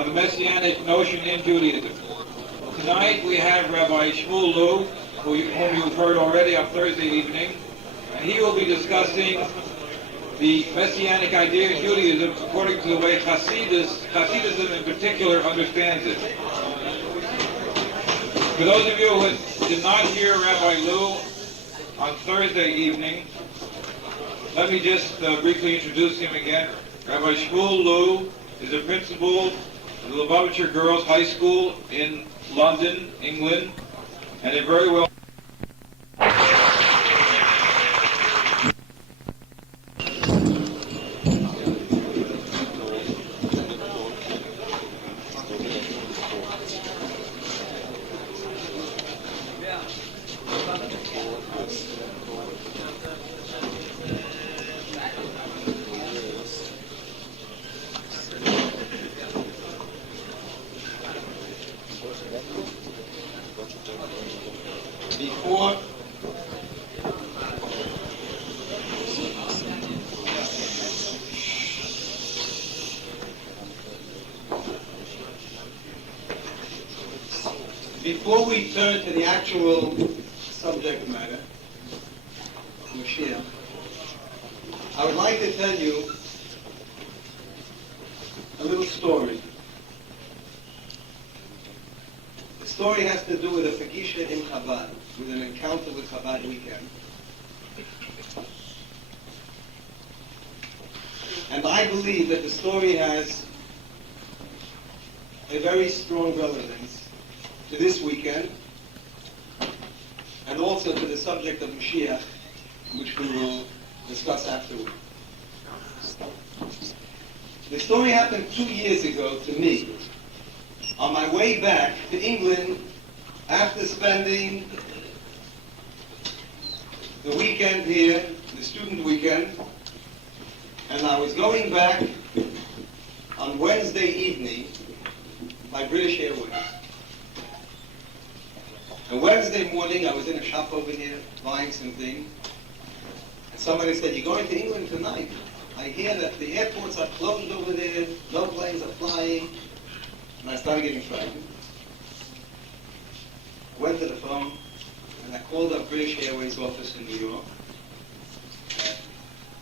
of the Messianic notion in Judaism. Tonight we have Rabbi Shmuel, whom you've heard already on Thursday evening, and he will be discussing the Messianic idea in Judaism according to the way Hasidism in particular understands it. For those of you who did not hear Rabbi Lew on Thursday evening, let me just briefly introduce him again. Rabbi Shmuel Lew is a principal of the Lubavitcher Girls High School in London, England, and a very well Before we turn to the actual subject matter, Moshiach, I would like to tell you a little story. The story has to do with a Pegisha in Chabad, with an encounter with Chabad weekend. And I believe that the story has a very strong relevance to this weekend, and also to the subject of Moshiach, which we will discuss afterward. The story happened 2 years ago to me, on my way back to England after spending the weekend here, the student weekend, and I was going back on Wednesday evening by British Airways. And Wednesday morning, I was in a shop over here buying something, and somebody said, "You're going to England tonight? I hear that the airports are closed over there, no planes are flying." And I started getting frightened. I went to the phone, and I called up British Airways office in New York.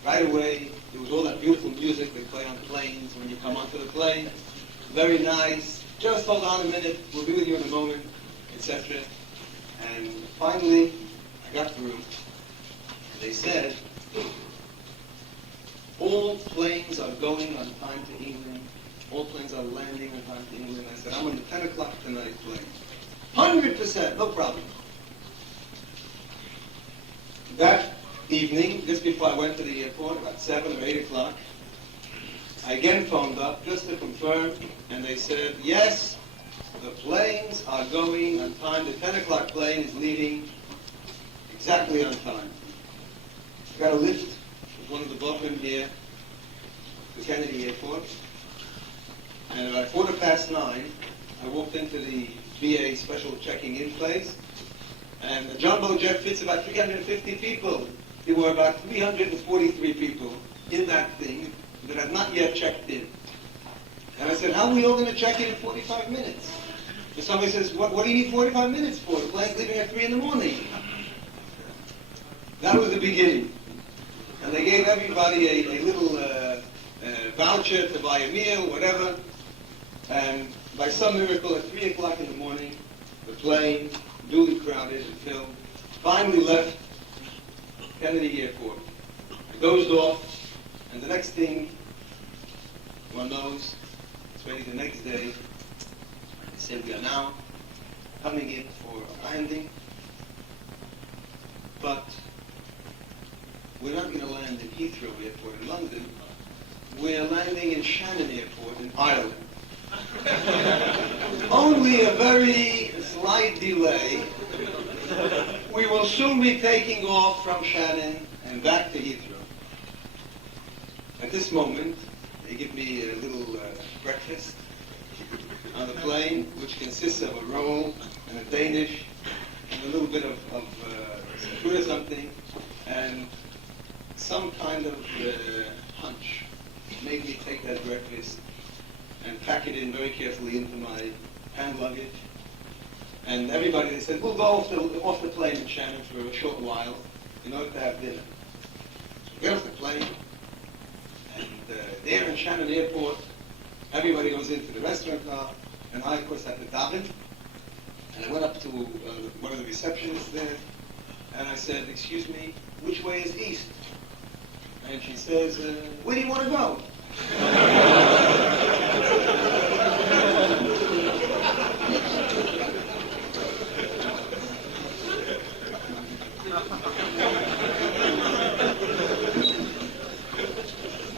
Right away, there was all that beautiful music they play on planes when you come onto the plane. Very nice. Just hold on a minute, we'll be with you in a moment, etc. And finally, I got through. They said, all planes are going on time to England. All planes are landing on time to England. I said, I'm on the 10 o'clock tonight plane. 100%, no problem. That evening, just before I went to the airport, about 7 or 8 o'clock, I again phoned up just to confirm, and they said, yes, the planes are going on time. The 10 o'clock plane is leaving exactly on time. I got a lift with one of the boatmen here to Kennedy Airport. And about 9:15, I walked into the BA special checking in place. And the jumbo jet fits about 350 people. There were about 343 people in that thing that had not yet checked in. And I said, how are we all going to check in 45 minutes? And somebody says, what do you need 45 minutes for? The plane's leaving at 3 in the morning. That was the beginning. And they gave everybody a little voucher to buy a meal, whatever. And by some miracle, at 3 o'clock in the morning, the plane, duly crowded and filled, finally left Kennedy Airport. It dozed off, and the next thing one knows, it's ready the next day. They said, we are now coming in for a landing, but we're not going to land in Heathrow Airport in London. We're landing in Shannon Airport in Ireland. Only a very slight delay. We will soon be taking off from Shannon and back to Heathrow. At this moment, they give me a little breakfast on the plane, which consists of a roll and a Danish and a little bit of food or something, and some kind of hunch made me take that breakfast. and pack it in very carefully into my hand luggage. And everybody, they said, we'll go off the plane in Shannon for a short while in order to have dinner. So we get off the plane, and there in Shannon Airport, everybody goes into the restaurant car, and I, of course, had to daven. And I went up to one of the receptionists there, and I said, excuse me, which way is east? And she says, where do you want to go?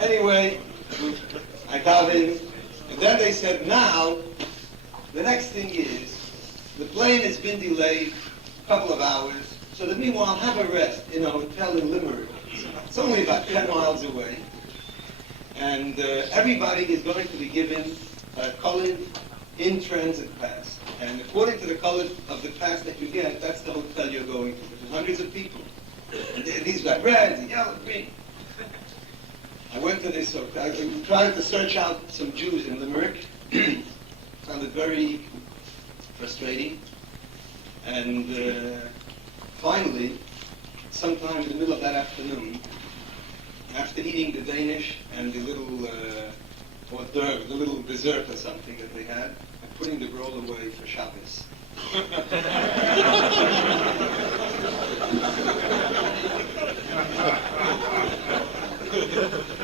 Anyway, I got in, and then they said, now, the next thing is, the plane has been delayed a couple of hours, so that meanwhile, have a rest in a hotel in Limerick. It's only about 10 miles away. And everybody is going to be given a colored in-transit pass. And according to the color of the pass that you get, that's the hotel you're going to. There's hundreds of people. And these got red, yellow, green. I went to this hotel. I was trying to search out some Jews in Limerick. Found it very frustrating. And finally, sometime in the middle of that afternoon, after eating the Danish and the little hors d'oeuvre, the little dessert or something that they had, I'm putting the roll away for Shabbos.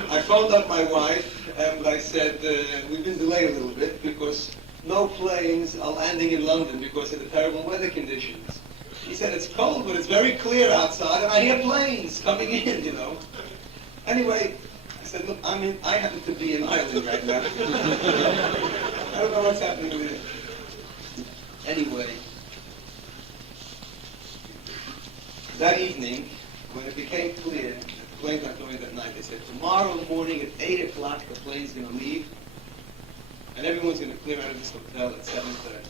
I phoned up my wife and I said, we've been delayed a little bit because no planes are landing in London because of the terrible weather conditions. He said, it's cold, but it's very clear outside, and I hear planes coming in, you know. Anyway, I said, look, I happen to be in Ireland right now. I don't know what's happening there. Anyway, that evening, when it became clear that the plane's not going that night, they said, tomorrow morning at 8 o'clock, the plane's going to leave, and everyone's going to clear out of this hotel at 7:30.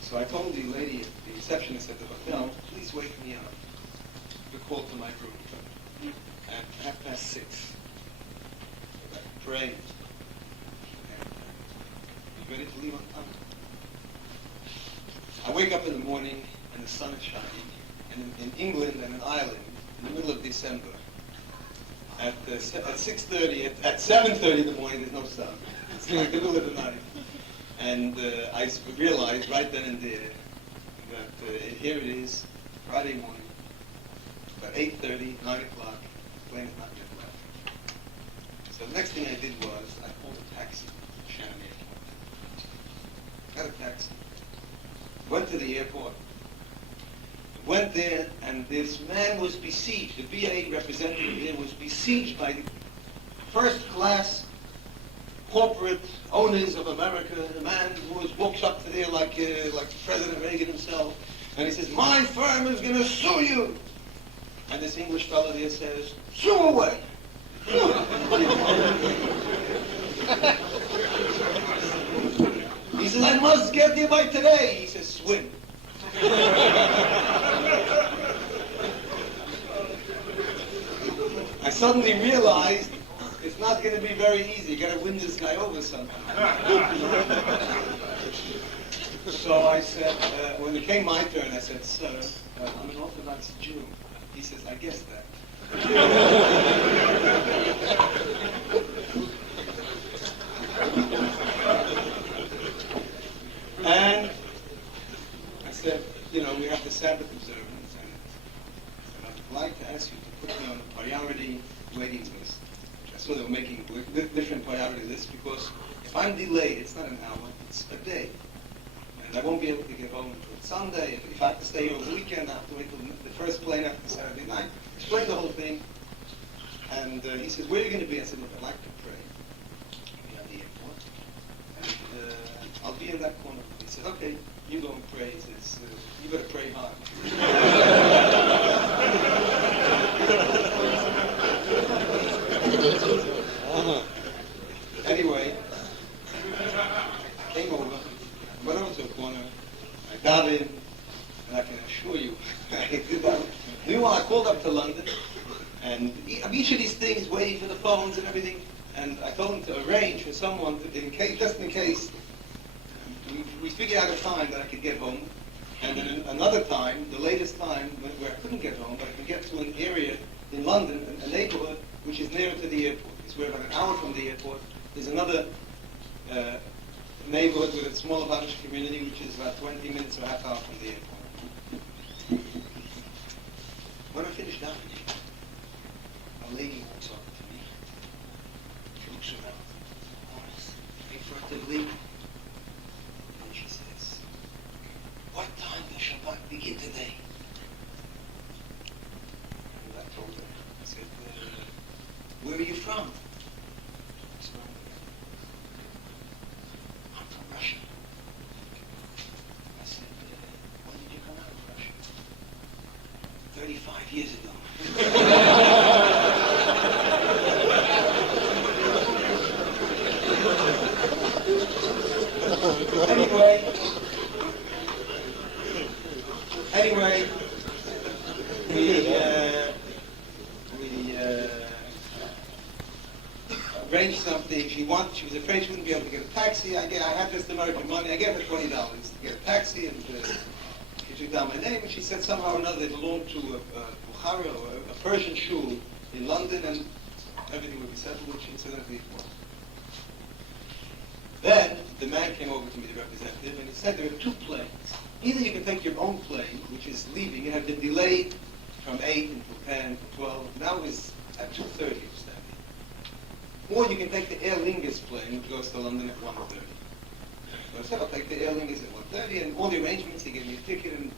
So I told the lady, the receptionist at the hotel, please wake me up. The call to my room at 6:30. I pray. And be ready to leave on time. I wake up in the morning and the sun is shining. And in England and in Ireland, in the middle of December, at 6:30, at 7:30 in the morning, there's no sun. It's like the middle of the night. And I realized right then and there that here it is, Friday morning, about 8:30, 9 o'clock, the plane is not yet left. So the next thing I did was I called a taxi to Shannon Airport. Got a taxi. Went to the airport. Went there, and this man was besieged. The VA representative there was besieged by the first-class corporate owners of America. The man who walks up to there like President Reagan himself, and he says, "My firm is going to sue you." And this English fellow there says, "Sue away." He says, "I must get there by today." He says, "Swim." I suddenly realized it's not going to be very easy. You got to win this guy over somehow. So I said, when it came my turn, I said, "Sir, I'm an Orthodox Jew." He says, "I guessed that." And I said, "You know, we have the Sabbath observance, and I'd like to ask you to put me on a priority waiting list." So they were making different priority lists because if I'm delayed, it's not an hour, it's a day. And I won't be able to get home until Sunday. If I have to stay over the weekend, I have to wait till the first plane after Saturday night. Explained the whole thing. And he said, "Where are you going to be?" I said, "Look, I'd like to pray. I'll be at the airport. And I'll be in that corner." He said, "Okay, you go and pray." He says, "You better pray hard." Anyway, came over, went over to a corner, I got in, and I can assure you, I did that. Meanwhile, I called up to London, and each of these things, waiting for the phones and everything, And I told him to arrange for someone, just in case, we figured out a time that I could get home. And then another time, the latest time, where I couldn't get home, but I could get to an area in London, a neighborhood, which is nearer to the airport. It's where about an hour from the airport. There's another neighborhood with a smaller Polish community, which is about 20 minutes or a half hour from the airport. When I finished down here, a lady walks up to me. She looks around. Honest, reflectively. And she says, "What time does Shabbat begin today?" And I told her, I said, "Where are you from?" She said, "I'm from Russia." I said, "When did you come out of Russia?" 35 years ago. Anyway, we arranged something. She was afraid she wouldn't be able to get a taxi. I had just American money. I gave her $20 to get a taxi, and she took down my name, and she said somehow or another they belonged to a Bukhara, or a Persian shul in London, and everything would be settled, which incidentally it was. Then the man came over to me, the representative, and he said there are two planes. Either you can take your own plane, which is leaving. It had been delayed from 8 until 10 to 12. Now it's at 2:30 it was standing. Or you can take the Aer Lingus plane, which goes to London at 1:30. So I said, I'll take the Aer Lingus at 1:30, and all the arrangements, he gave me a ticket and,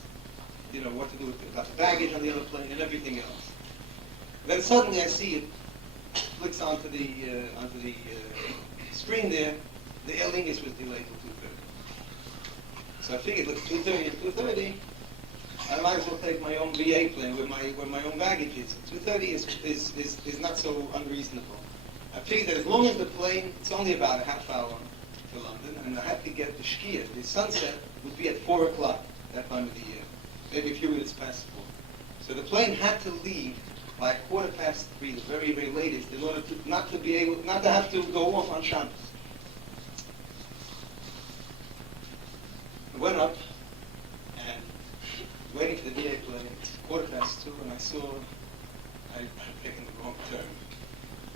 what to do with the baggage on the other plane and everything else. Then suddenly I see it flicks onto the screen there. The Aer Lingus was delayed till 2:30. So I figured, look, 2:30 and 2:30, I might as well take my own VA plane where my own baggage is. 2:30 is not so unreasonable. I figured that as long as the plane, it's only about a half hour to London, and I had to get the Shkia, the sunset, would be at 4 o'clock that time of the year, maybe a few minutes past 4. So the plane had to leave by 3:15, the very, very latest, in order to not to have to go off on Shabbos. I went up and waiting for the VA plane. It's 2:15, and I saw I'd taken the wrong turn.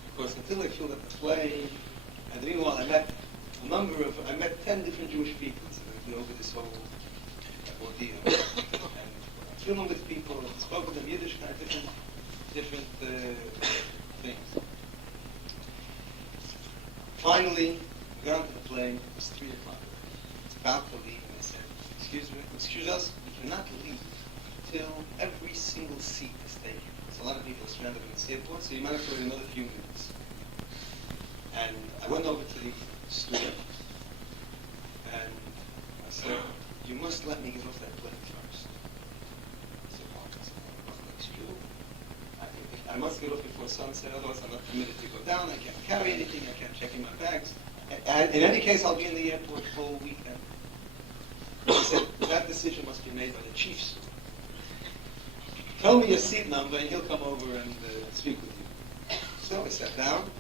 Of course, until I filled up the plane, and meanwhile I met 10 different Jewish people over this whole ordeal. And filming with people, spoke with them Yiddish, kind of different things. Finally, we got onto the plane. It was 3 o'clock. It's about to leave. Excuse us, we cannot leave till every single seat is taken. There's a lot of people stranded in this airport, so you might have to wait another few minutes. And I went over to the steward, and I said, "You must let me get off that plane first." He said, "What?" I said, "What makes you? I must get off before sunset, otherwise I'm not permitted to go down. I can't carry anything, I can't check in my bags. And in any case, I'll be in the airport the whole weekend." He said, "That decision must be made by the chief steward. Tell me your seat number and he'll come over and speak with you." So I sat down,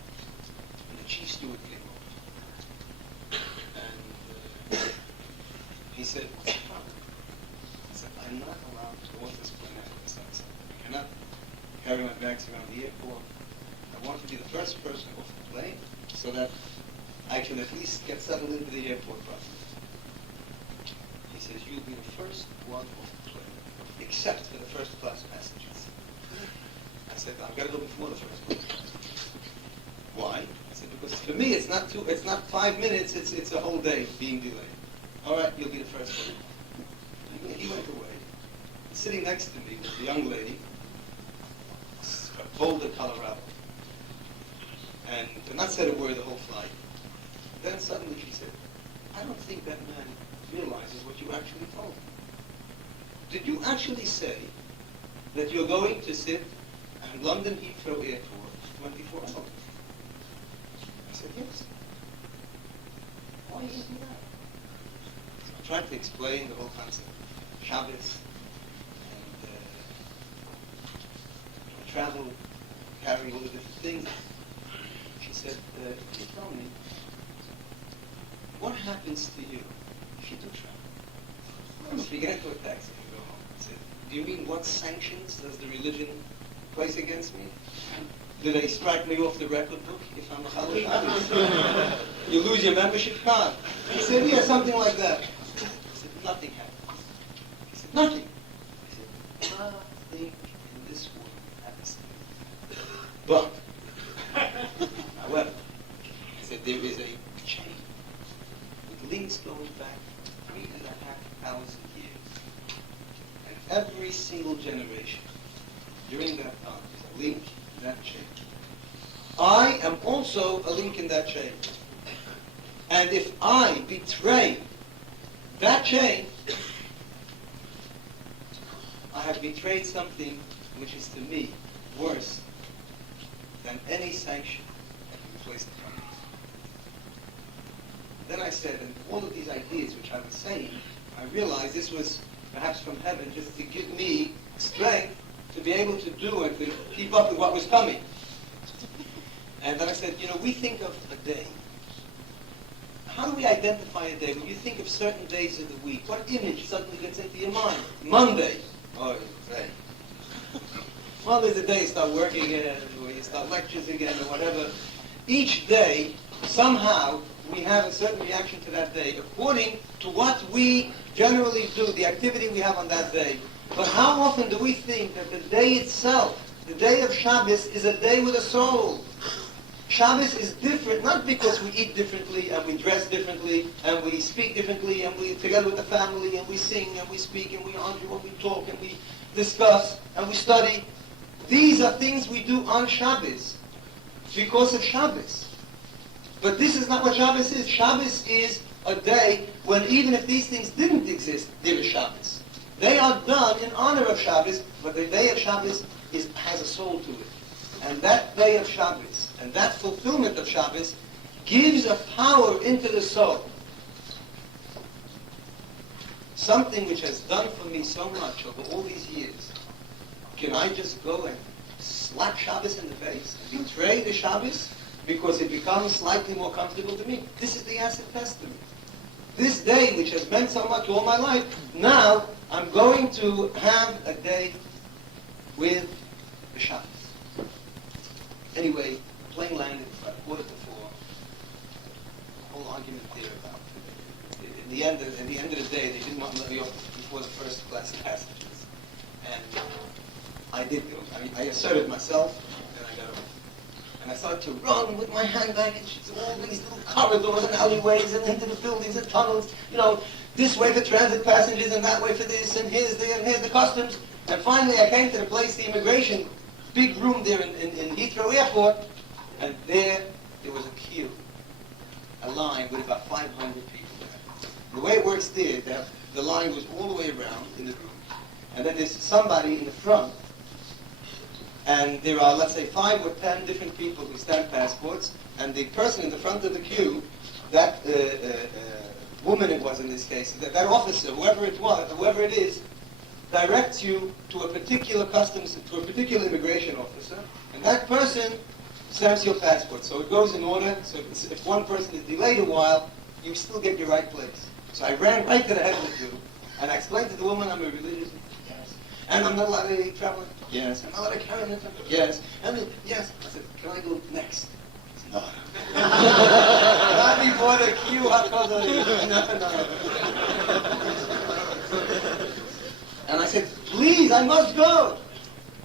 and the chief steward came over. And he said, "What's the problem?" I said, "I'm not allowed to go off this plane after the sunset. I cannot carry my bags around the airport. I want to be the first person off the plane so that I can at least get settled into the airport properly." He says, "You'll be the first one off the plane, except for the first class passengers." I said, "I've got to go before the first class." "Why?" I said, "Because for me it's not 5 minutes, it's a whole day being delayed." "All right, you'll be the first one." He went away. Sitting next to me was a young lady from Boulder, Colorado. And did not say a word the whole flight. Then suddenly she said, "I don't think that man realizes what you actually told him. Did you actually say that you're going to sit at London Heathrow Airport 24 hours?" I said, "Yes." "Why did you do that?" So I tried to explain the whole concept of Shabbos and travel, carry all the different things. She She said, can you tell me, what happens to you if you do travel? So we get into a taxi and go home. I said, do you mean what sanctions does the religion place against me? Do they strike me off the record book if I'm a Chalal? You lose your membership card. He said, yeah, something like that. I said, nothing happens. He said, nothing. I said, nothing in this world happens to me. But, however, I said, there is a chain with links going back 3,500 years. And every single generation during that time is a link in that chain. I am also a link in that chain. And if I betray that chain, I have betrayed something which is to me worse than any sanction that can be placed upon me. Then I said, and all of these ideas which I was saying, I realized this was perhaps from heaven just to give me strength to be able to do it, to keep up with what was coming. And then I said, we think of a day. How do we identify a day? When you think of certain days of the week, what image suddenly gets into your mind? Monday. Oh, right. Monday's the day you start working again, or you start lectures again, or whatever. Each day, somehow, we have a certain reaction to that day, according to what we generally do, the activity we have on that day. But how often do we think that the day itself, the day of Shabbos, is a day with a soul? Shabbos is different, not because we eat differently, and we dress differently, and we speak differently, and we together with the family, and we sing, and we speak, and we argue, and we talk, and we discuss, and we study. These are things we do on Shabbos, because of Shabbos. But this is not what Shabbos is. Shabbos is a day when even if these things didn't exist, there is Shabbos. They are done in honor of Shabbos, but the day of Shabbos has a soul to it. And that day of Shabbos, and that fulfillment of Shabbos, gives a power into the soul. Something which has done for me so much over all these years. Can I just go and slap Shabbos in the face, betray the Shabbos, because it becomes slightly more comfortable to me? This is the Acid Testament. This day, which has meant so much all my life, now I'm going to have a day with the Shabbos. Anyway, the plane landed about 4:45. The whole argument there about in the end of the day, they didn't want to let me off before the first class passengers. And I did go. I asserted myself, and I got off. And I started to run with my handbag and all these little corridors and alleyways and into the buildings and tunnels. This way for transit passengers and that way for this, and here's the customs. And finally I came to the place, the immigration, big room there in Heathrow Airport, and there was a queue, a line with about 500 people there. The way it works there, the line goes all the way around in the room, and then there's somebody in the front, and there are, let's say, 5 or 10 different people who stamp passports, and the person in the front of the queue, that woman it was in this case, that officer, whoever it is, directs you to a particular customs, to a particular immigration officer, and that person stamps your passport. So it goes in order, so if one person is delayed a while, you still get your right place. So I ran right to the head of the queue, and I explained to the woman I'm a religious, yes, and I'm not allowed to travel, yes, I'm not allowed to carry anything, yes, and then, yes. I said, can I go next? No. Not before the queue, no. And I said, please, I must go.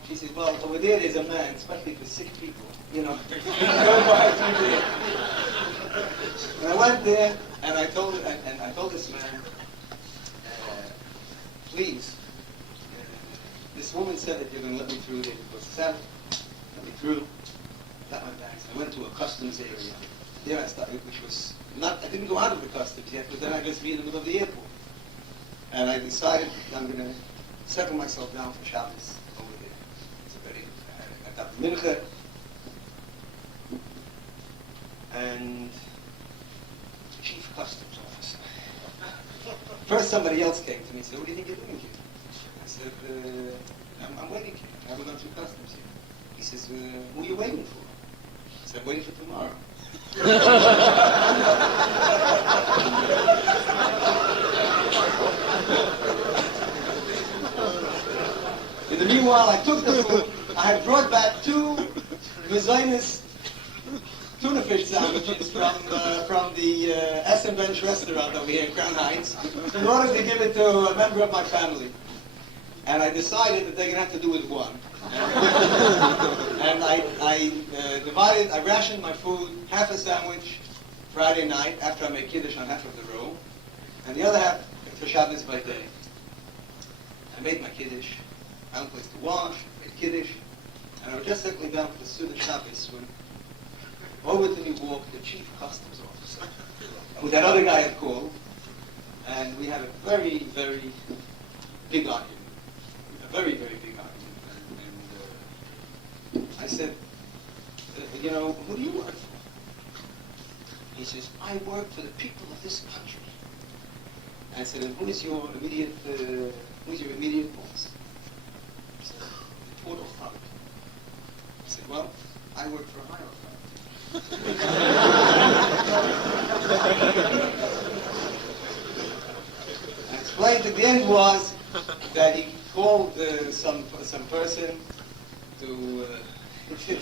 She said, well, over there's a man, especially for sick people, Go by through there. And I went there, and I told this man, please, this woman said that you're going to let me through there because it's Sabbath. Let me through. Got my bags. I went to a customs area. There I started, which was not, I didn't go out of the customs yet, but then I just be in the middle of the airport. And I decided I'm going to settle myself down for Shabbos over there. I got mincha, and chief customs officer. First somebody else came to me and said, what do you think you're doing here? I said, I'm waiting here. I haven't gone through customs here. He says, who are you waiting for? I said, waiting for tomorrow. In the meanwhile, I took the food. I had brought back 2 Mezainis tuna fish sandwiches from the Essen Bench restaurant over here in Crown Heights in order to give it to a member of my family. And I decided that they're going to have to do with one. And I rationed my food, half a sandwich Friday night after I made Kiddush on half of the row, and the other half for Shabbos by day. I made my Kiddush, I had a place to wash, made Kiddush, and I was just settling down for the Suda Shabbos when over to me walked the chief customs officer, who that other guy had called, and we had a very, very big argument. A very, very big argument. And I said, who do you work for? He says, I work for the people of this country. I said, and who is your immediate boss? He said, the Port Authority. I said, well, I work for a higher authority. I explained at the end was that he called some person to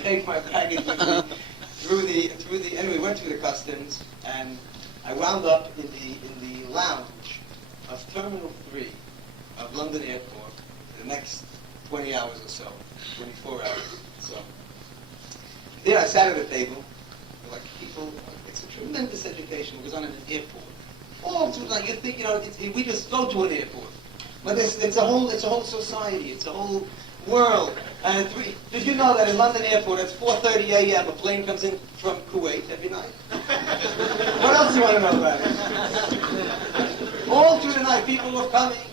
take my baggage with me through the anyway, went through the customs, and I wound up in the lounge of Terminal 3 of London Airport for the next 20 hours or so, 24 hours or so. There I sat at a table, like people, it's a tremendous education, it goes on in an airport. All through, like, you think, we just go to an airport. But it's a whole society, it's a whole world. And did you know that in London Airport at 4:30 a.m. a plane comes in from Kuwait every night? What else do you want to know about it? All through the night, people were coming.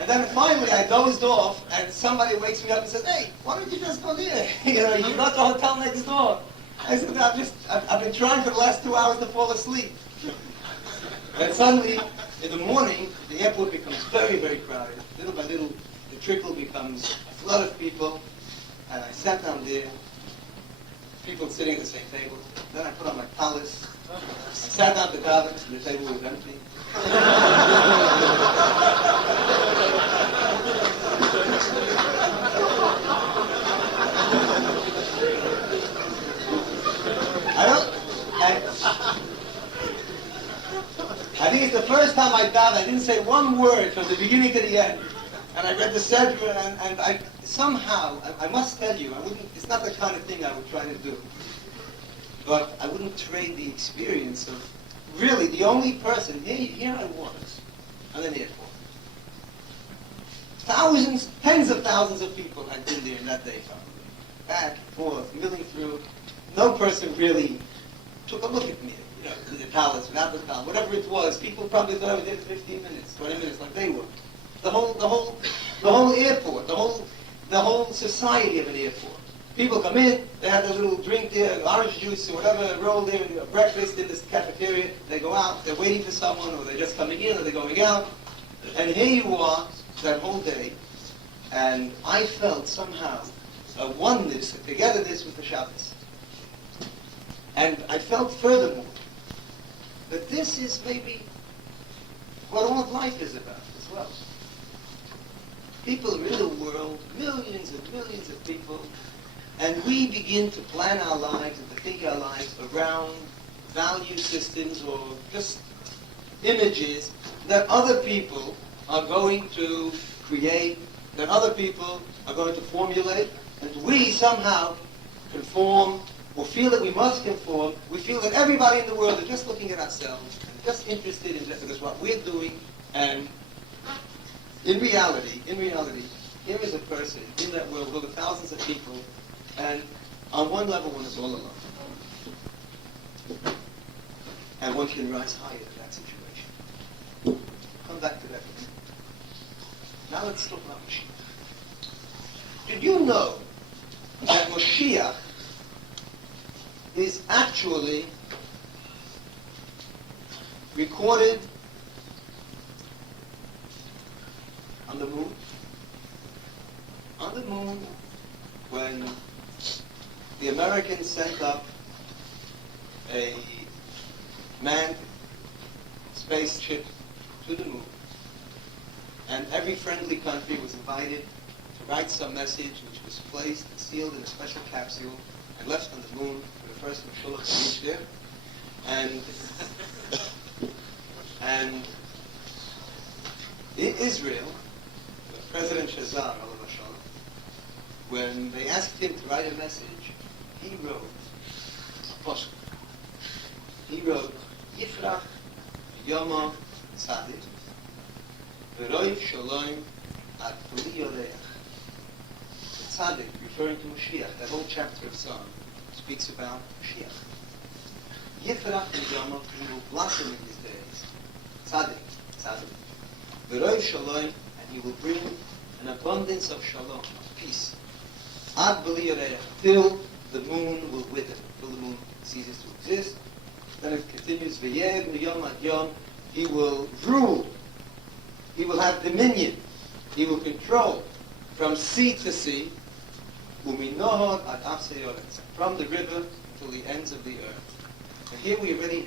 And then finally I dozed off, and somebody wakes me up and says, hey, why don't you just go there? You got the hotel next door. I said, I've been trying for the last 2 hours to fall asleep. And suddenly, in the morning, the airport becomes very, very crowded. Little by little, the trickle becomes a flood of people. And I sat down there, people sitting at the same table. Then I put on my tallis. I sat down to daven, and the table was empty. I think it's the first time I davened. I didn't say one word from the beginning to the end. And I read the Sedra, and I somehow, I must tell you, it's not the kind of thing I would try to do. But I wouldn't trade the experience of really the only person, here I was, on an airport. Thousands, tens of thousands of people had been there in that day, probably. Back, forth, milling through. No person really took a look at me, with the palace, without the palace, whatever it was. People probably thought I was there for 15 minutes, 20 minutes, like they were. The whole airport, the whole society of an airport. People come in, they have their little drink there, orange juice or whatever, roll there, breakfast in this cafeteria. They go out, they're waiting for someone, or they're just coming in, or they're going out. And here you are, that whole day, and I felt somehow a oneness, a togetherness with the Shabbos. And I felt furthermore that this is maybe what all of life is about as well. People in the world, millions and millions of people, and we begin to plan our lives and to think our lives around value systems or just images that other people are going to create, that other people are going to formulate, and we somehow conform or feel that we must conform. We feel that everybody in the world is just looking at ourselves, and just interested in just what we're doing, and in reality, here is a person in that world with thousands of people, and on one level one is all alone. And one can rise higher in that situation. Come back to that. Now let's talk about Moshiach. Did you know that Moshiach is actually recorded on the moon? On the moon, when the Americans sent up a manned spaceship to the moon, and every friendly country was invited to write some message which was placed and sealed in a special capsule and left on the moon for the first Moshiach to reach there. And in Israel, President Shazar, when they asked him to write a message, he wrote a post. He wrote, Yifrach Yoma Tzadik, V'roiv Shalom Ad Pli Yoleach. The Tzadik, referring to Moshiach, that whole chapter of Psalm speaks about Moshiach. Yifrach Yoma, he will blossom in his days. Tzadik. V'roiv Shalom, and he will bring an abundance of shalom, of peace. Ad Pli Yoleach, till the moon will wither, till the moon ceases to exist. Then it continues, V'yev Yom Ad Yom, he will rule, he will have dominion, he will control from sea to sea, Uminohod Ad Afsei Yoretz, from the river until the ends of the earth. And here we already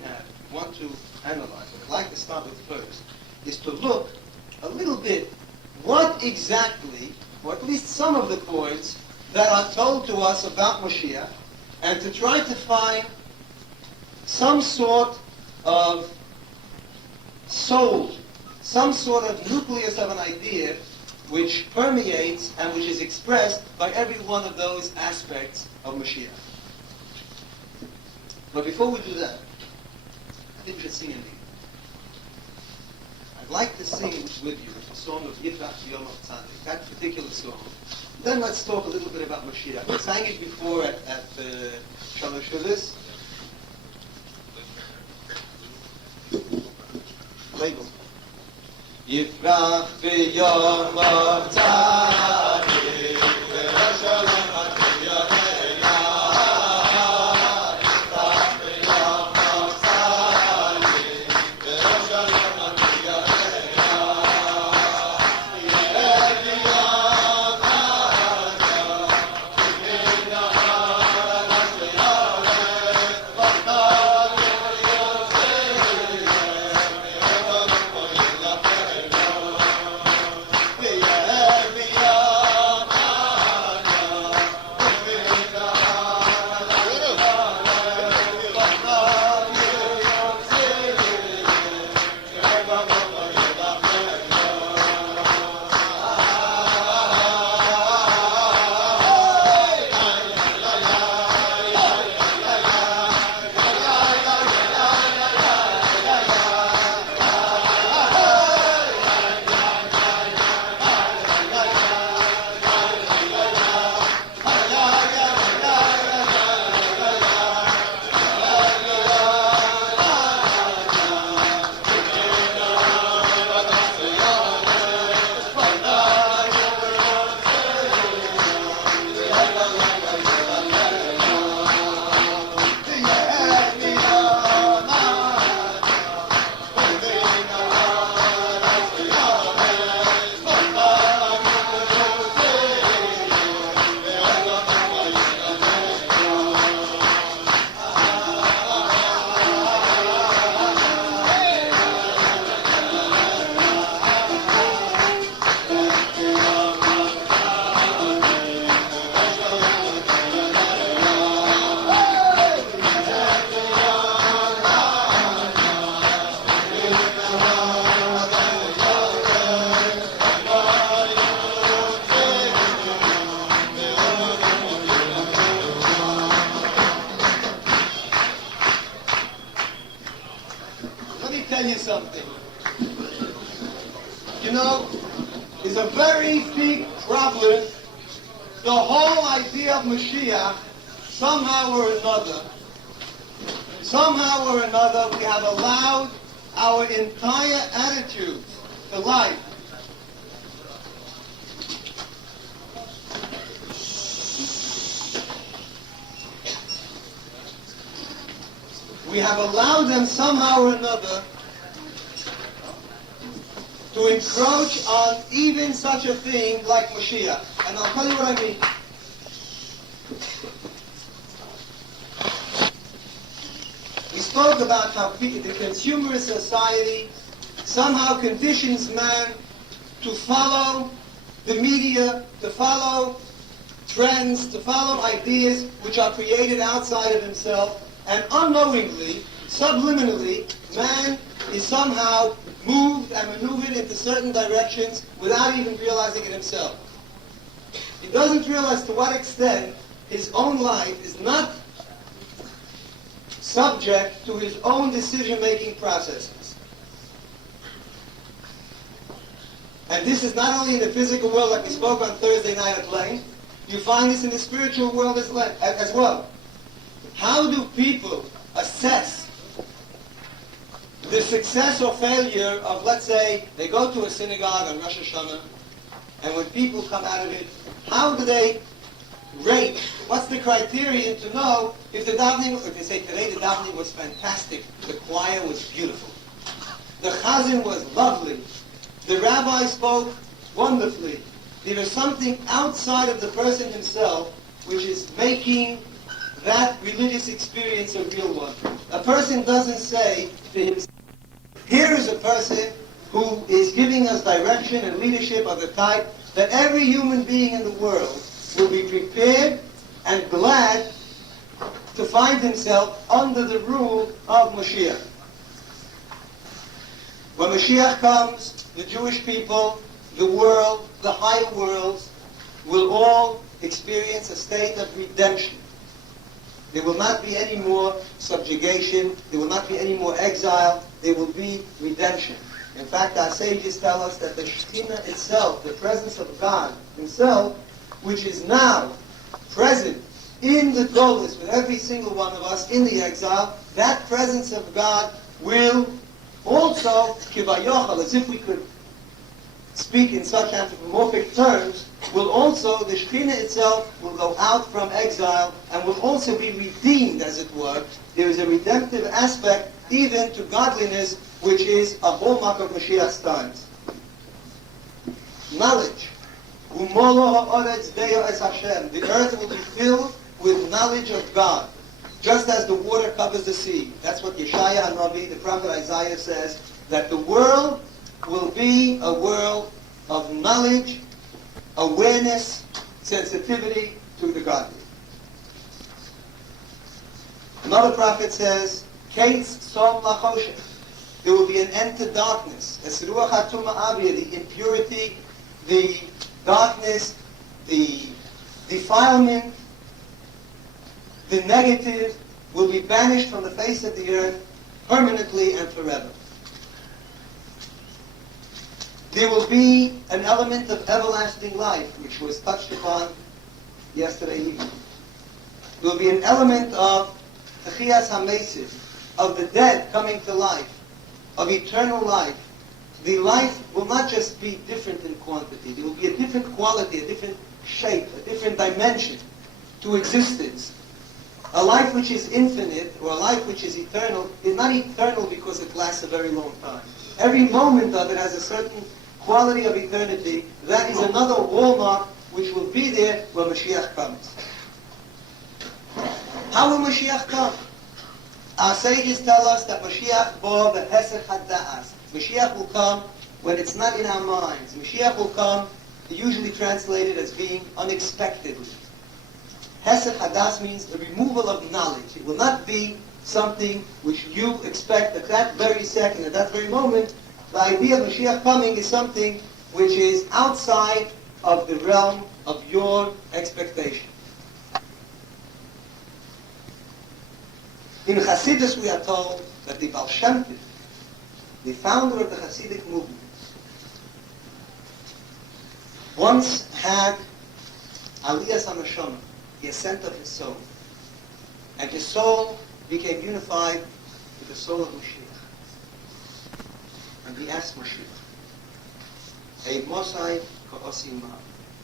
want to analyze, what I'd like to start with first, is to look a little bit what exactly, or at least some of the points that are told to us about Moshiach, and to try to find some sort of soul, some sort of nucleus of an idea which permeates and which is expressed by every one of those aspects of Moshiach. But before we do that, I think we should sing a thing. I'd like to sing with you the song of Yifrach Yom Tzadik, that particular song. Then let's talk a little bit about Moshiach. We sang it before at Shalosh Shavuos. Label. Yifrach v'yom tzadik v'shalom v'yodei. Something. You know, it's a very big problem. The whole idea of Moshiach, somehow or another, we have allowed our entire attitude to life. We have allowed them somehow or another to encroach on even such a thing like Moshiach. And I'll tell you what I mean. spoke about how the consumerist society somehow conditions man to follow the media, to follow trends, to follow ideas which are created outside of himself, and unknowingly, subliminally, man is somehow moved and maneuvered into certain directions without even realizing it himself. He doesn't realize to what extent his own life is not subject to his own decision-making processes. And this is not only in the physical world, like we spoke on Thursday night at length, you find this in the spiritual world as well. How do people assess the success or failure of, let's say, they go to a synagogue on Rosh Hashanah, and when people come out of it, how do they rate? What's the criterion to know if the davening, if they say today the davening was fantastic, the choir was beautiful, the chazan was lovely, the rabbi spoke wonderfully. There is something outside of the person himself which is making that religious experience a real one. A person doesn't say to himself, here is a person who is giving us direction and leadership of the type that every human being in the world will be prepared and glad to find himself under the rule of Moshiach. When Moshiach comes, the Jewish people, the world, the higher worlds, will all experience a state of redemption. There will not be any more subjugation. There will not be any more exile. There will be redemption. In fact, our sages tell us that the Shekhinah itself, the presence of God himself, which is now present in the Golus with every single one of us in the exile, that presence of God will also, kivayochal, as if we could speak in such anthropomorphic terms, will also, the Shekhinah itself will go out from exile and will also be redeemed, as it were. There is a redemptive aspect even to godliness, which is a hallmark of Mashiach's times. Knowledge. Umolo ha'oretz deyo es Hashem. The earth will be filled with knowledge of God, just as the water covers the sea. That's what Yeshaya HaNavi, the prophet Isaiah, says, that the world will be a world of knowledge, awareness, sensitivity to the godly. Another prophet says, Kates som lachoshet. There will be an end to darkness. Es ruach hatuma avia, the impurity, the darkness, the defilement, the negative will be banished from the face of the earth permanently and forever. There will be an element of everlasting life, which was touched upon yesterday evening. There will be an element of Techias HaMeisiv, of the dead coming to life, of eternal life. The life will not just be different in quantity. There will be a different quality, a different shape, a different dimension to existence. A life which is infinite, or a life which is eternal, is not eternal because it lasts a very long time. Every moment of it has a certain quality of eternity. That is another hallmark which will be there when Mashiach comes. How will Mashiach come? Our sages tell us that Mashiach bo b'hesech hada'as. Mashiach will come when it's not in our minds. Mashiach will come, usually translated as being unexpectedly. Hesed Hadas means the removal of knowledge. It will not be something which you expect at that very second, at that very moment. The idea of Mashiach coming is something which is outside of the realm of your expectation. In Hasidus we are told that the Baal Shem Tov, the founder of the Hasidic movement, once had Aliyas HaNeshama, the ascent of his soul. And his soul became unified with the soul of Moshiach. And he asked Moshiach, Hey Mosai Ka'osima,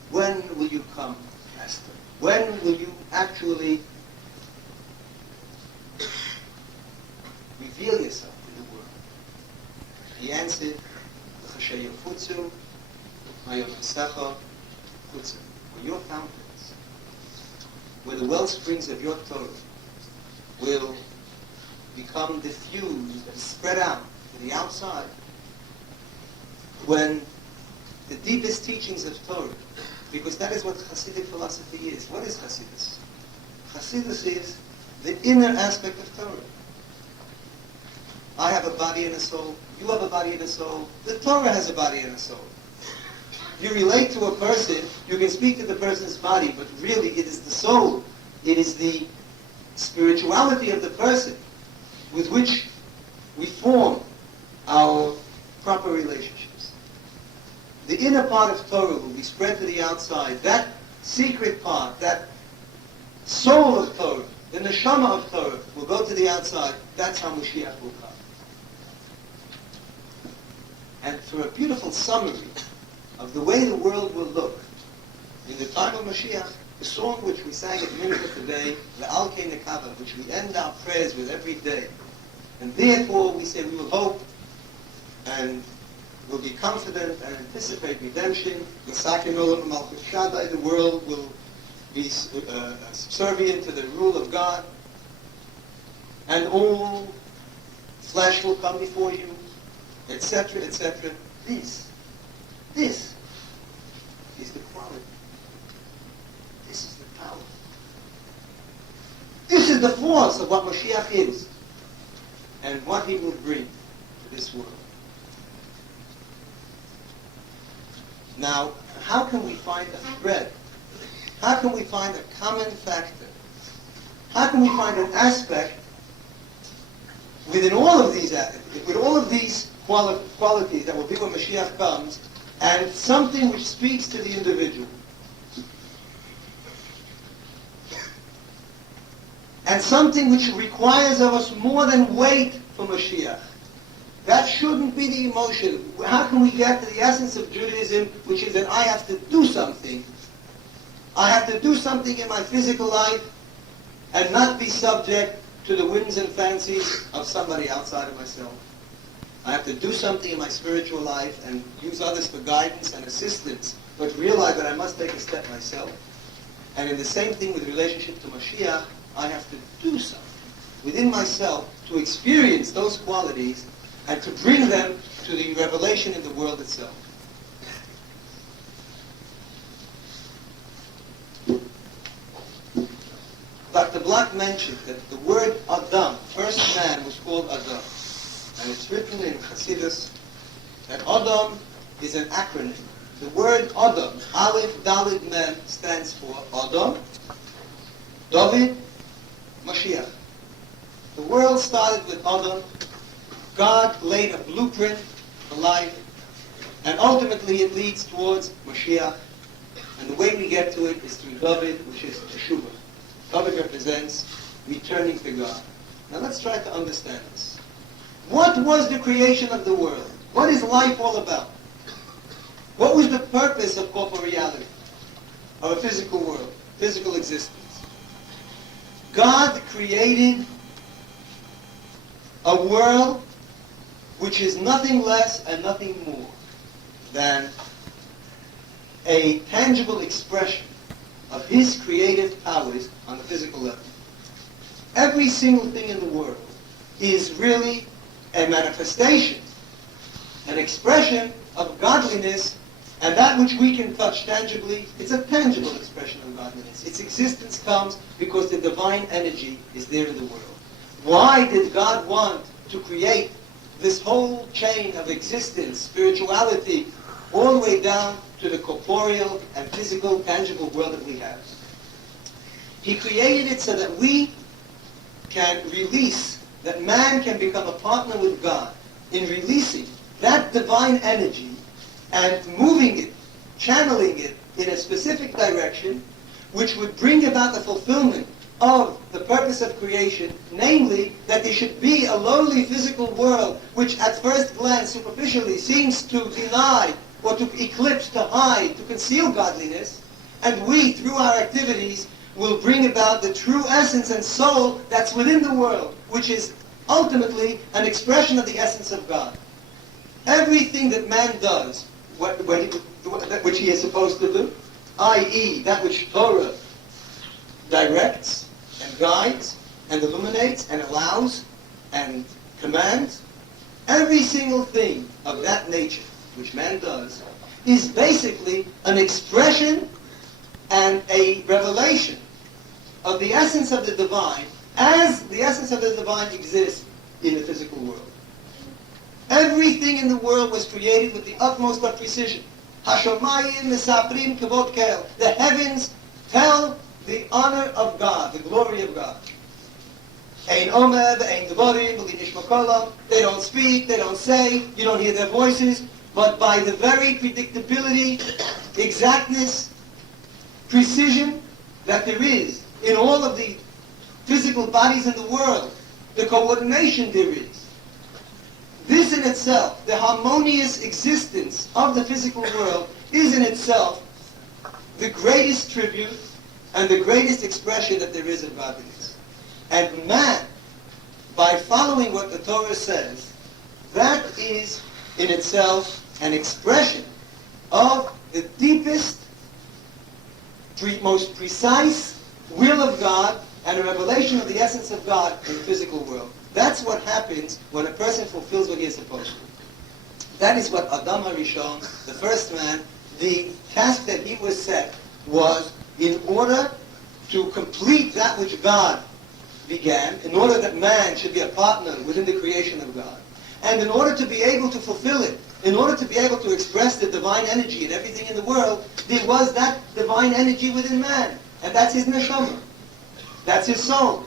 when will you come, Master? When will you actually reveal yourself to the world? He answered, When your fountains, where the well springs of your Torah will become diffused and spread out to the outside when the deepest teachings of Torah, because that is what Hasidic philosophy is. What is Hasidus? Hasidus is the inner aspect of Torah. I have a body and a soul. You have a body and a soul. The Torah has a body and a soul. You relate to a person, you can speak to the person's body, but really it is the soul. It is the spirituality of the person with which we form our proper relationships. The inner part of Torah will be spread to the outside. That secret part, that soul of Torah, the neshama of Torah, will go to the outside. That's how Moshiach will come. And for a beautiful summary of the way the world will look in the time of Moshiach, the song which we sang at Mincha today, the Al Kei Nekava, which we end our prayers with every day. And therefore we say we will hope and will be confident and anticipate redemption. The world will be subservient to the rule of God, and all flesh will come before you, etc., etc. This is the quality. This is the power. This is the force of what Moshiach is and what he will bring to this world. Now, how can we find a thread? How can we find a common factor? How can we find an aspect within all of these with all of these qualities that will be when Mashiach comes, and something which speaks to the individual? And something which requires of us more than wait for Mashiach. That shouldn't be the emotion. How can we get to the essence of Judaism, which is that I have to do something? I have to do something in my physical life and not be subject to the whims and fancies of somebody outside of myself. I have to do something in my spiritual life and use others for guidance and assistance, but realize that I must take a step myself. And in the same thing with relationship to Mashiach, I have to do something within myself to experience those qualities and to bring them to the revelation in the world itself. Dr. Black mentioned that the word Adam, first man, was called Adam. And it's written in Hasidus that Adam is an acronym. The word Adam, Aleph, Dalet, Mem, stands for Adam, David, Mashiach. The world started with Adam. God laid a blueprint for life, and ultimately it leads towards Moshiach. And the way we get to it is through David, which is Teshuvah. David represents returning to God. Now let's try to understand this. What was the creation of the world? What is life all about? What was the purpose of corporeality, of a physical world, physical existence? God created a world which is nothing less and nothing more than a tangible expression of his creative powers on the physical level. Every single thing in the world is really a manifestation, an expression of godliness, and that which we can touch tangibly, it's a tangible expression of godliness. Its existence comes because the divine energy is there in the world. Why did God want to create this whole chain of existence, spirituality, all the way down to the corporeal and physical, tangible world that we have? He created it so that we can release, that man can become a partner with God in releasing that divine energy and moving it, channeling it in a specific direction, which would bring about the fulfillment of the purpose of creation, namely that there should be a lowly physical world which at first glance superficially seems to deny or to eclipse, to hide, to conceal godliness, and we, through our activities, will bring about the true essence and soul that's within the world, which is ultimately an expression of the essence of God. Everything that man does, which he is supposed to do, i.e. that which Torah directs and guides and illuminates and allows and commands, every single thing of that nature which man does is basically an expression and a revelation of the essence of the divine as the essence of the divine exists in the physical world. Everything in the world was created with the utmost of precision. Hashomayim misaprim kavod kel. The heavens tell the honor of God, the glory of God. Ein omer, ein devorim, b'li nishma kolam. They don't speak, they don't say, you don't hear their voices, but by the very predictability, exactness, precision that there is in all of the physical bodies in the world, the coordination there is. This in itself, the harmonious existence of the physical world, is in itself the greatest tribute and the greatest expression that there is of godliness. And man, by following what the Torah says, that is in itself an expression of the deepest, most precise will of God and a revelation of the essence of God in the physical world. That's what happens when a person fulfills what he is supposed to. That is what Adam HaRishon, the first man, the task that he was set was in order to complete that which God began, in order that man should be a partner within the creation of God. And in order to be able to fulfill it, in order to be able to express the divine energy in everything in the world, there was that divine energy within man. And that's his neshama. That's his soul.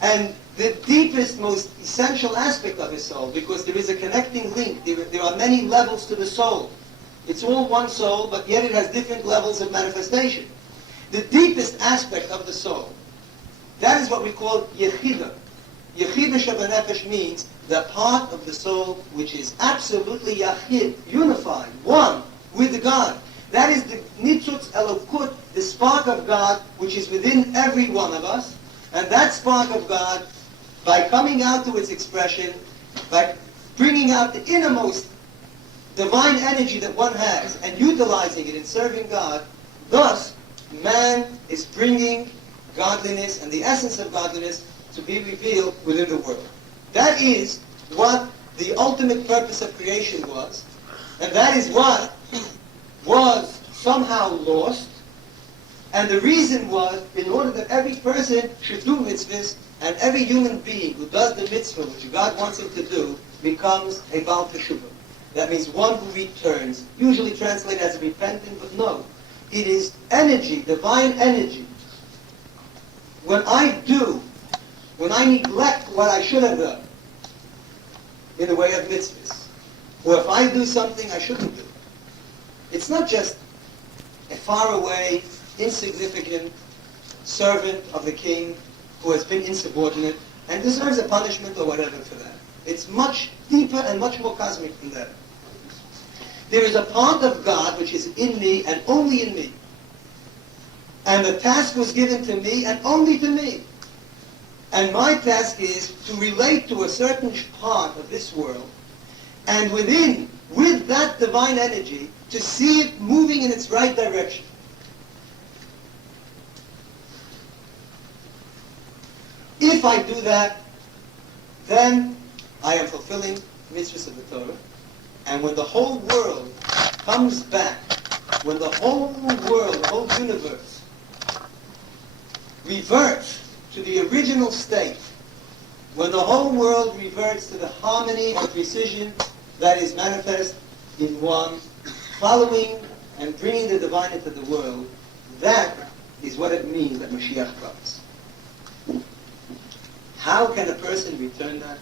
And the deepest, most essential aspect of his soul, because there is a connecting link. There are many levels to the soul. It's all one soul, but yet it has different levels of manifestation. The deepest aspect of the soul, that is what we call Yechida. Yechida Shabanefesh means the part of the soul which is absolutely Yachid, unified, one with the God. That is the Nitzutz Elokut, the spark of God which is within every one of us. And that spark of God, by coming out to its expression, by bringing out the innermost divine energy that one has and utilizing it in serving God, thus man is bringing godliness and the essence of godliness to be revealed within the world. That is what the ultimate purpose of creation was, and that is what was somehow lost. And the reason was, in order that every person should do mitzvahs, and every human being who does the mitzvah, which God wants him to do, becomes a Baal Teshuvah. That means one who returns, usually translated as repentant, but no. It is energy, divine energy. When I neglect what I should have done in the way of mitzvahs, or if I do something I shouldn't do, it's not just a faraway, insignificant servant of the king who has been insubordinate and deserves a punishment or whatever for that. It's much deeper and much more cosmic than that. There is a part of God which is in me and only in me. And the task was given to me and only to me. And my task is to relate to a certain part of this world, and with that divine energy, to see it moving in its right direction. If I do that, then I am fulfilling mitzvahs of the Torah. And when the whole world comes back, when the whole world, the whole universe, reverts to the original state, when the whole world reverts to the harmony and precision that is manifest in one, following and bringing the divine into the world, that is what it means that Moshiach comes. How can a person return that?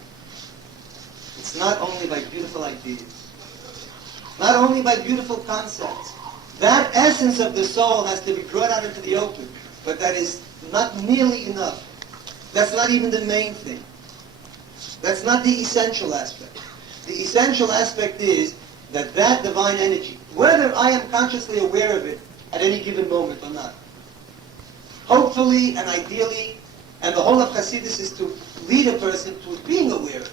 It's not only by beautiful ideas, not only by beautiful concepts. That essence of the soul has to be brought out into the open, but that is not nearly enough. That's not even the main thing. That's not the essential aspect. The essential aspect is that divine energy, whether I am consciously aware of it at any given moment or not, hopefully and ideally, and the whole of Hasidus is to lead a person to being aware of it.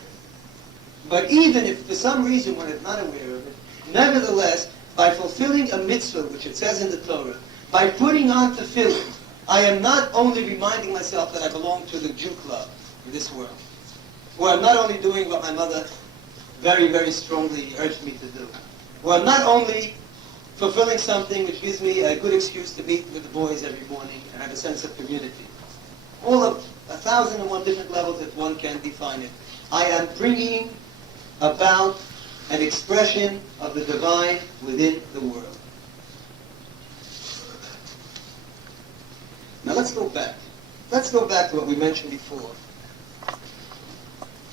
But even if for some reason one is not aware of it, nevertheless, by fulfilling a mitzvah, which it says in the Torah, by putting on tefillin, I am not only reminding myself that I belong to the Jew club in this world, who I'm not only doing what my mother very, very strongly urged me to do, who I'm not only fulfilling something which gives me a good excuse to meet with the boys every morning and have a sense of community. All of 1,001 different levels that one can define it. I am bringing about an expression of the divine within the world. Now let's go back. Let's go back to what we mentioned before.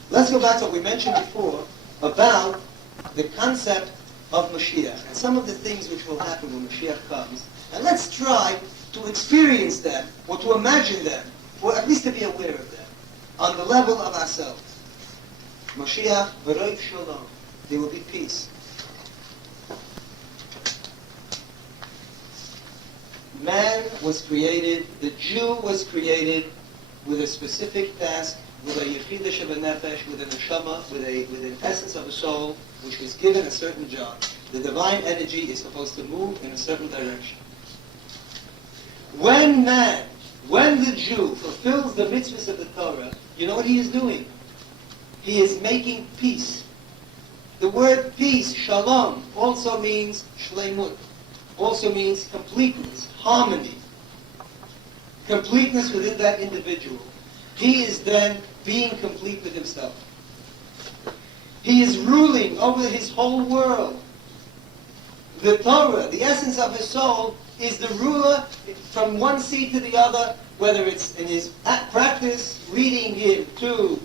Let's go back to what we mentioned before about the concept of Moshiach and some of the things which will happen when Moshiach comes. And let's try to experience them, or to imagine them, or at least to be aware of them, on the level of ourselves. Moshiach, v'roiv shalom. There will be peace. Man was created, the Jew was created with a specific task, with a yechidah of a nefesh, with an neshama, with an essence of a soul, which was given a certain job. The divine energy is supposed to move in a certain direction. When the Jew fulfills the mitzvahs of the Torah, you know what he is doing? He is making peace. The word peace, shalom, also means shleimut, also means completeness, harmony, completeness within that individual. He is then being complete with himself. He is ruling over his whole world. The Torah, the essence of his soul, is the ruler from one seat to the other, whether it's in his practice, leading him to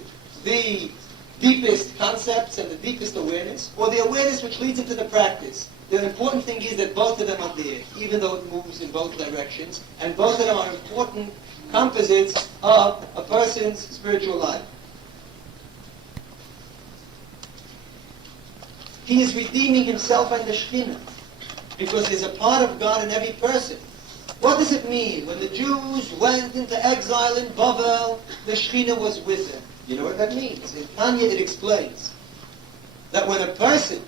the deepest concepts and the deepest awareness, or the awareness which leads him to the practice. The important thing is that both of them are there, even though it moves in both directions, and both of them are important composites of a person's spiritual life. He is redeeming himself and the Shekhinah, because there's a part of God in every person. What does it mean? When the Jews went into exile in Babel, the Shekhinah was with them. You know what that means? In Tanya it explains that when a person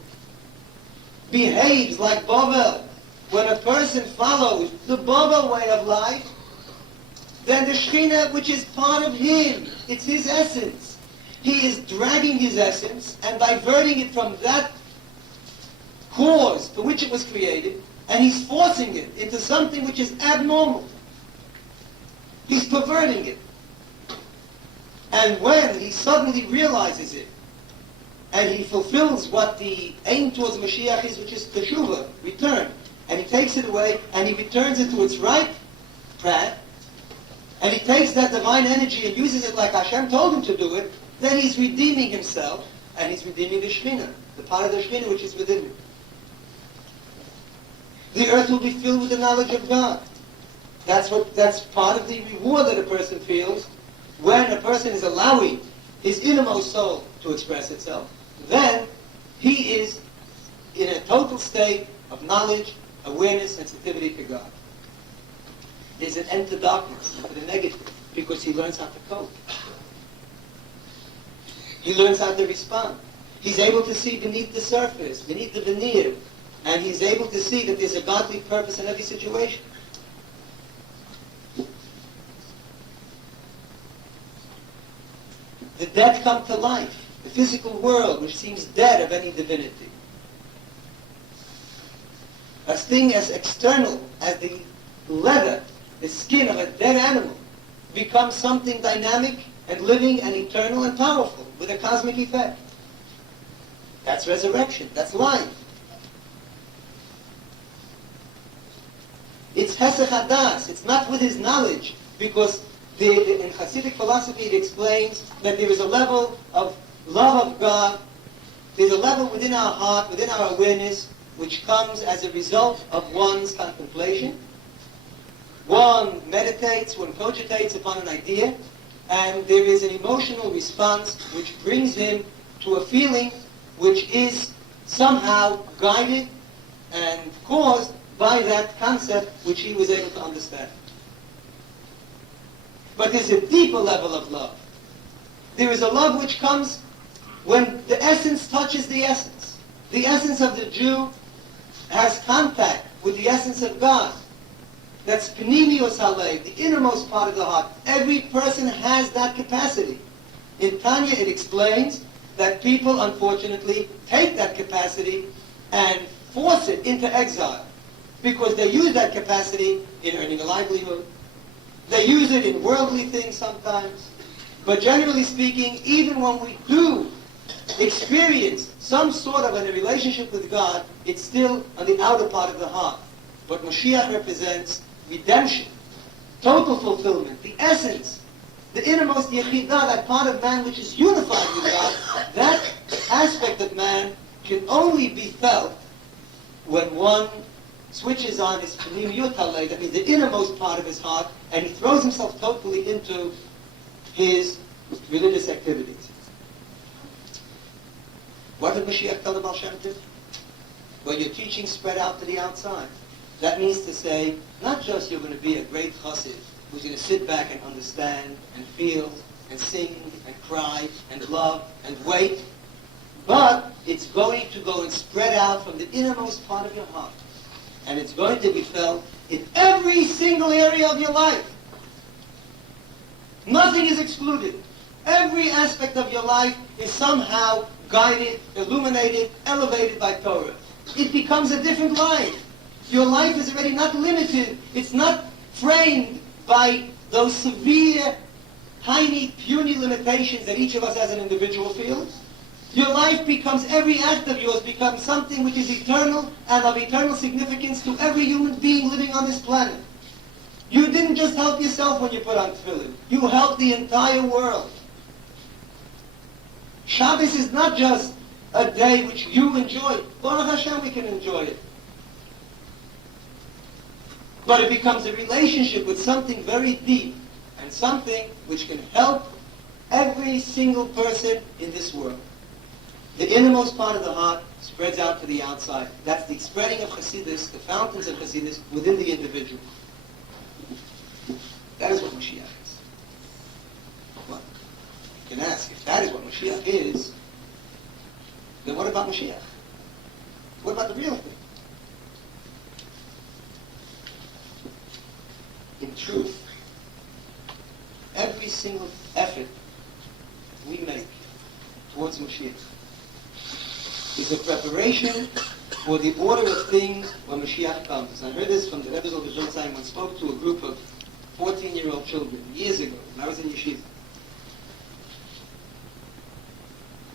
behaves like Babel, when a person follows the Babel way of life, then the Shekhinah, which is part of him, it's his essence. He is dragging his essence and diverting it from that cause for which it was created, and he's forcing it into something which is abnormal. He's perverting it. And when he suddenly realizes it, and he fulfills what the aim towards Moshiach is, which is teshuvah, return, and he takes it away, and he returns it to its right path, and he takes that divine energy and uses it like Hashem told him to do it, then he's redeeming himself, and he's redeeming the Shekhinah, the part of the Shekhinah which is within him. The earth will be filled with the knowledge of God. That's part of the reward that a person feels when a person is allowing his innermost soul to express itself. Then he is in a total state of knowledge, awareness, sensitivity to God. There's an end to darkness, to the negative, because he learns how to cope. He learns how to respond. He's able to see beneath the surface, beneath the veneer, and he's able to see that there's a godly purpose in every situation. The dead come to life. The physical world, which seems dead of any divinity. A thing as external as the leather, the skin of a dead animal, becomes something dynamic and living and eternal and powerful with a cosmic effect. That's resurrection. That's life. It's Hesech Hadas. It's not with his knowledge, because in Hasidic philosophy it explains that there is a level of love of God. There's a level within our heart, within our awareness, which comes as a result of one's contemplation. One meditates, one cogitates upon an idea, and there is an emotional response which brings him to a feeling which is somehow guided and caused by that concept which he was able to understand. But there's a deeper level of love. There is a love which comes when the essence touches the essence. The essence of the Jew has contact with the essence of God. That's Pnimius Halev, the innermost part of the heart. Every person has that capacity. In Tanya it explains that people, unfortunately, take that capacity and force it into exile because they use that capacity in earning a livelihood. They use it in worldly things sometimes. But generally speaking, even when we do experience some sort of a relationship with God, it's still on the outer part of the heart. What Moshiach represents, redemption, total fulfillment, the essence, the innermost yechidah, that part of man which is unified with God, that aspect of man can only be felt when one switches on his pnimiyut halei, that means the innermost part of his heart, and he throws himself totally into his religious activities. What did Mashiach tell the Baal Shem Tov? When your teaching spread out to the outside, that means to say, not just you're going to be a great chassid who's going to sit back and understand and feel and sing and cry and love and wait, but it's going to go and spread out from the innermost part of your heart. And it's going to be felt in every single area of your life. Nothing is excluded. Every aspect of your life is somehow guided, illuminated, elevated by Torah. It becomes a different life. Your life is already not limited. It's not framed by those severe, tiny, puny limitations that each of us as an individual feels. Your life becomes, every act of yours becomes something which is eternal and of eternal significance to every human being living on this planet. You didn't just help yourself when you put on tefillin. You helped the entire world. Shabbos is not just a day which you enjoy. Baruch Hashem, we can enjoy it. But it becomes a relationship with something very deep and something which can help every single person in this world. The innermost part of the heart spreads out to the outside. That's the spreading of Chassidus, the fountains of Chassidus within the individual. That is what Moshiach is. Well, you can ask, if that is what Moshiach is, then what about Moshiach? What about the real thing? In truth, every single effort we make towards Moshiach is a preparation for the order of things when Moshiach comes. I heard this from the Rebbe of the when spoke to a group of 14-year-old children years ago when I was in yeshiva.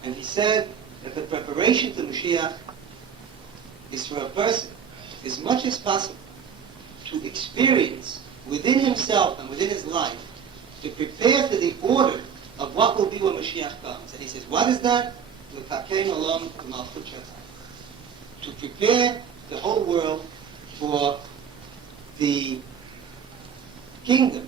And he said that the preparation to Moshiach is for a person, as much as possible, to experience within himself and within his life, to prepare for the order of what will be when Moshiach comes. And he says, what is that? To prepare the whole world for the kingdom,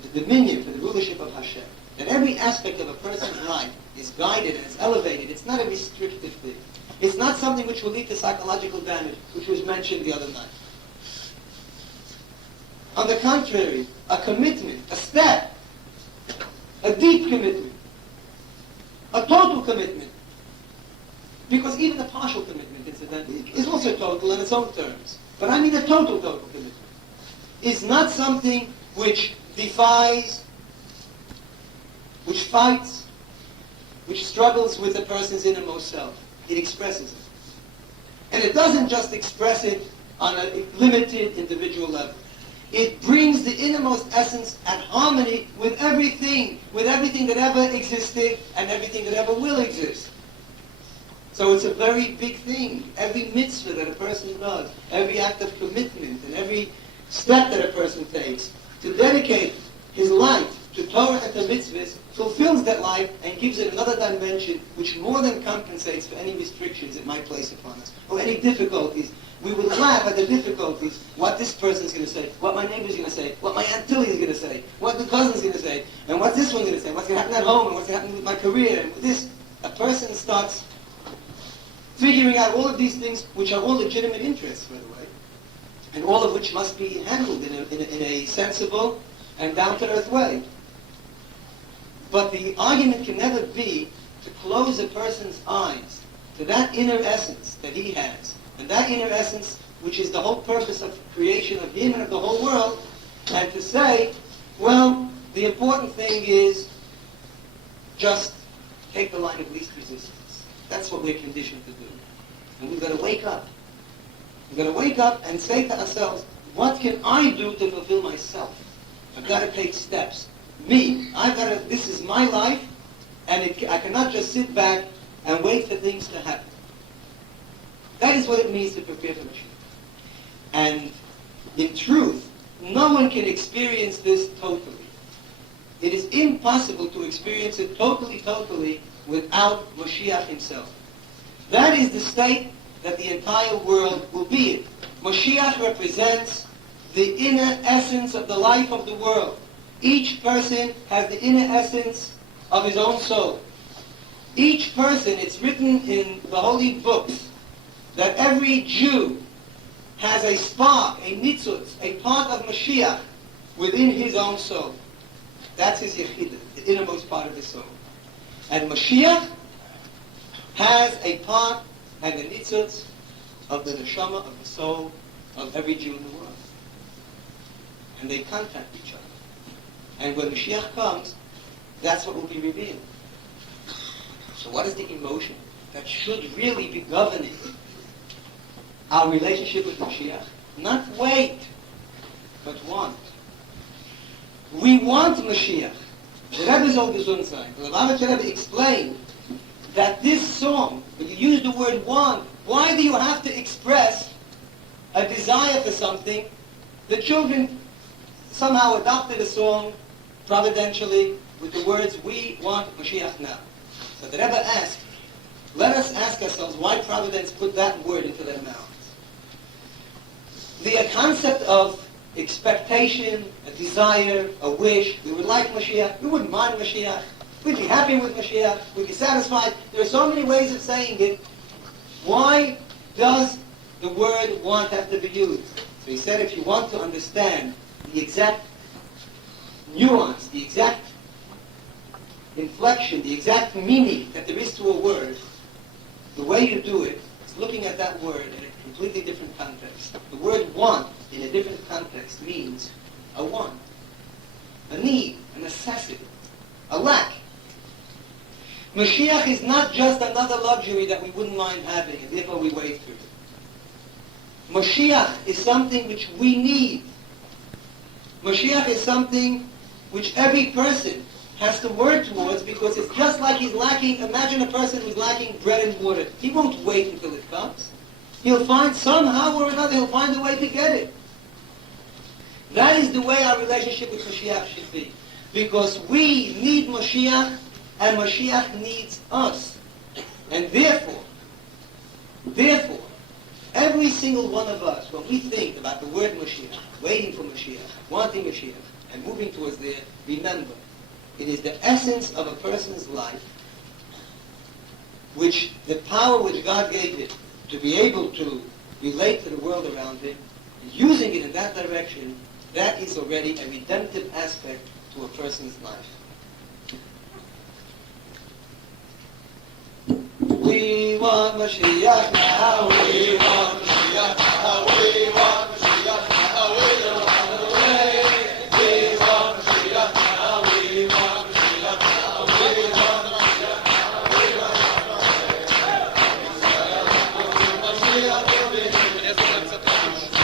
the dominion, for the rulership of Hashem. That every aspect of a person's life is guided and is elevated. It's not a restrictive thing. It's not something which will lead to psychological damage, which was mentioned the other night. On the contrary, a commitment, a step, a deep commitment, a total commitment. Because even a partial commitment, incidentally, is also total in its own terms. But I mean a total commitment. Is not something which defies, which fights, which struggles with a person's innermost self. It expresses it. And it doesn't just express it on a limited individual level. It brings the innermost essence at harmony with everything that ever existed and everything that ever will exist. So it's a very big thing. Every mitzvah that a person does, every act of commitment, and every step that a person takes to dedicate his life to Torah and to mitzvahs fulfills that life and gives it another dimension which more than compensates for any restrictions it might place upon us or any difficulties. We would laugh at the difficulties, what this person's going to say, what my neighbor's going to say, what my Aunt Tilly's going to say, what the cousin's going to say, and what this one's going to say, what's going to happen at home, and what's going to happen with my career, and with this. A person starts figuring out all of these things, which are all legitimate interests, by the way, and all of which must be handled in a sensible and down-to-earth way. But the argument can never be to close a person's eyes to that inner essence that he has, and that inner essence, which is the whole purpose of creation of him and of the whole world, and to say, well, the important thing is just take the line of least resistance. That's what we're conditioned to do. And we've got to wake up. We've got to wake up and say to ourselves, what can I do to fulfill myself? I've got to take steps. This is my life, and I cannot just sit back and wait for things to happen. That is what it means to prepare for Mashiach. And in truth, no one can experience this totally. It is impossible to experience it totally without Moshiach himself. That is the state that the entire world will be in. Moshiach represents the inner essence of the life of the world. Each person has the inner essence of his own soul. Each person, it's written in the holy books, that every Jew has a spark, a nitzutz, a part of Mashiach within his own soul. That's his yechidah, the innermost part of his soul. And Mashiach has a part and the nitzutz of the neshama, of the soul of every Jew in the world. And they contact each other. And when Mashiach comes, that's what will be revealed. So what is the emotion that should really be governing our relationship with Mashiach? Not wait, but want. We want Mashiach. The Rebbe soll gesund sein. The Lubavitcher Rebbe explained that this song, when you use the word want, why do you have to express a desire for something? The children somehow adopted a song providentially with the words, we want Mashiach now. So the Rebbe asked, let us ask ourselves why Providence put that word into their mouths. The concept of expectation, a desire, a wish, we would like Mashiach, we wouldn't mind Mashiach, we'd be happy with Mashiach, we'd be satisfied. There are so many ways of saying it. Why does the word want have to be used? So he said if you want to understand the exact nuance, the exact inflection, the exact meaning that there is to a word, the way you do it is looking at that word in a completely different context. The word want in a different context means a want, a need, a necessity, a lack. Mashiach is not just another luxury that we wouldn't mind having and therefore we wait for it. Mashiach is something which we need. Mashiach is something which every person has to work towards because it's just like he's lacking. Imagine a person who's lacking bread and water. He won't wait until it comes. He'll find somehow or another, he'll find a way to get it. That is the way our relationship with Mashiach should be. Because we need Mashiach and Mashiach needs us. And therefore, every single one of us, when we think about the word Mashiach, waiting for Mashiach, wanting Mashiach, and moving towards there, remember, it is the essence of a person's life, which the power which God gave him to be able to relate to the world around him, using it in that direction, that is already a redemptive aspect to a person's life. We want Mashiach now, we want Mashiach now, we want Mashiach now, we don't want to wait. We want Mashiach now, we want Mashiach now, we want Mashiach now, we don't want to wait. Mashiach will be here. Mashiach will be here. We want Mashiach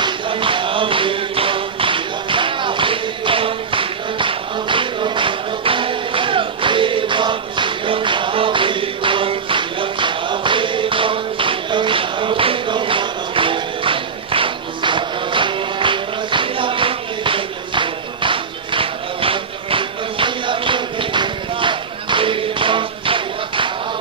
now, we want Mashiach now, we want Mashiach now, we don't want to wait. We want Mashiach now, we want Mashiach now, we want Mashiach now, we don't want to wait. Mashiach will be here. Mashiach will be here. We want Mashiach now,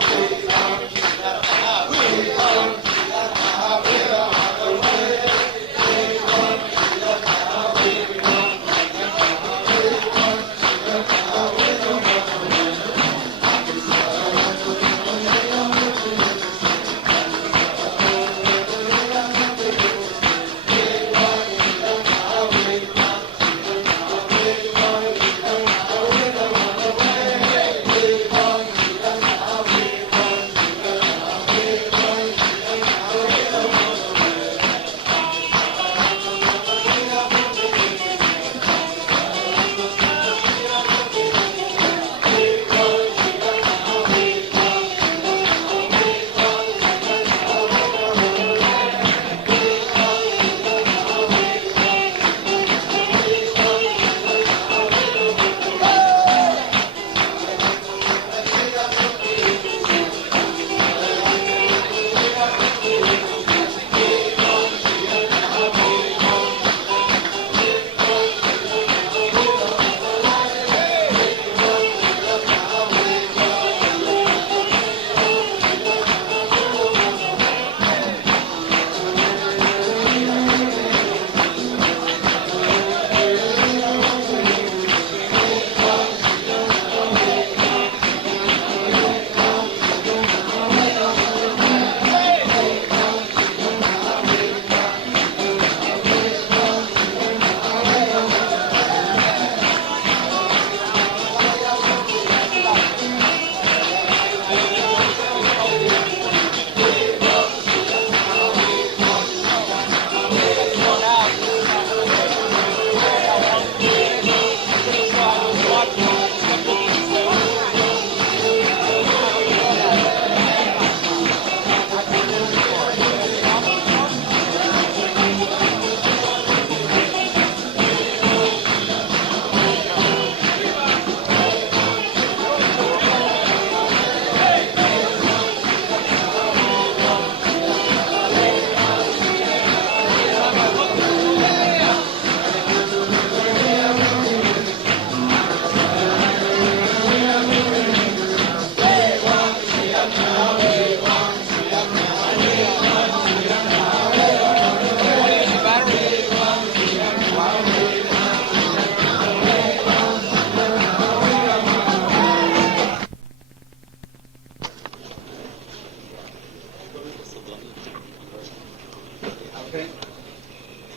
Okay.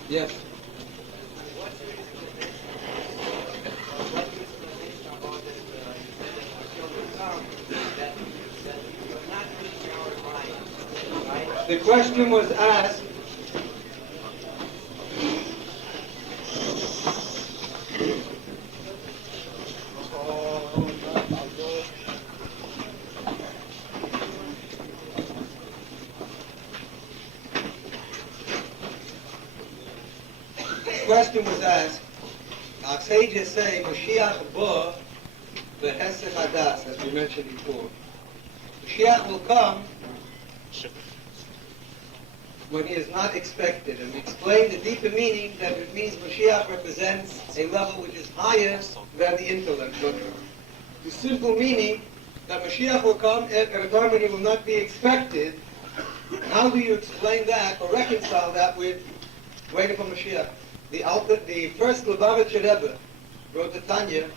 Yes. The question was asked. The question was asked. Our sages say, Moshiach bo v'hesech hadas, as we mentioned before. Moshiach will come when he is not expected. And we explained the deeper meaning that it means Moshiach represents a level which is higher than the intellect. But the simple meaning that Moshiach will come at a time when he will not be expected. How do you explain that or reconcile that with waiting for Moshiach? The first Lubavitcher Rebbe wrote the Tanya.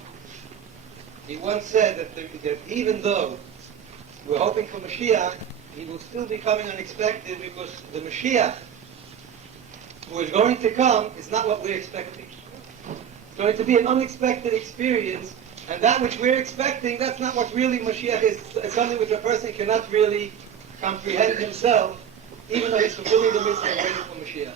He once said that even though we're hoping for Mashiach, he will still be coming unexpected because the Mashiach who is going to come is not what we're expecting. It's going to be an unexpected experience, and that which we're expecting, that's not what really Mashiach is. It's something which a person cannot really comprehend himself, even though he's fulfilling the mitzvah and waiting for Mashiach.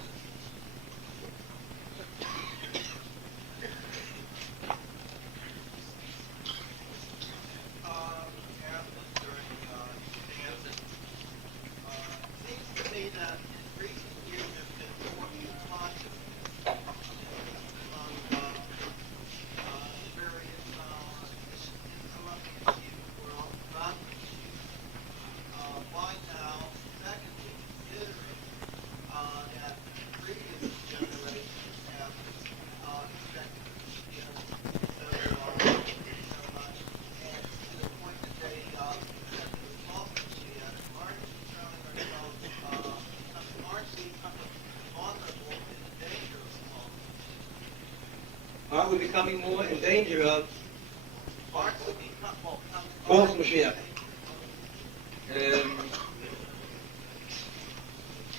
Are we becoming more in danger of false Mashiach?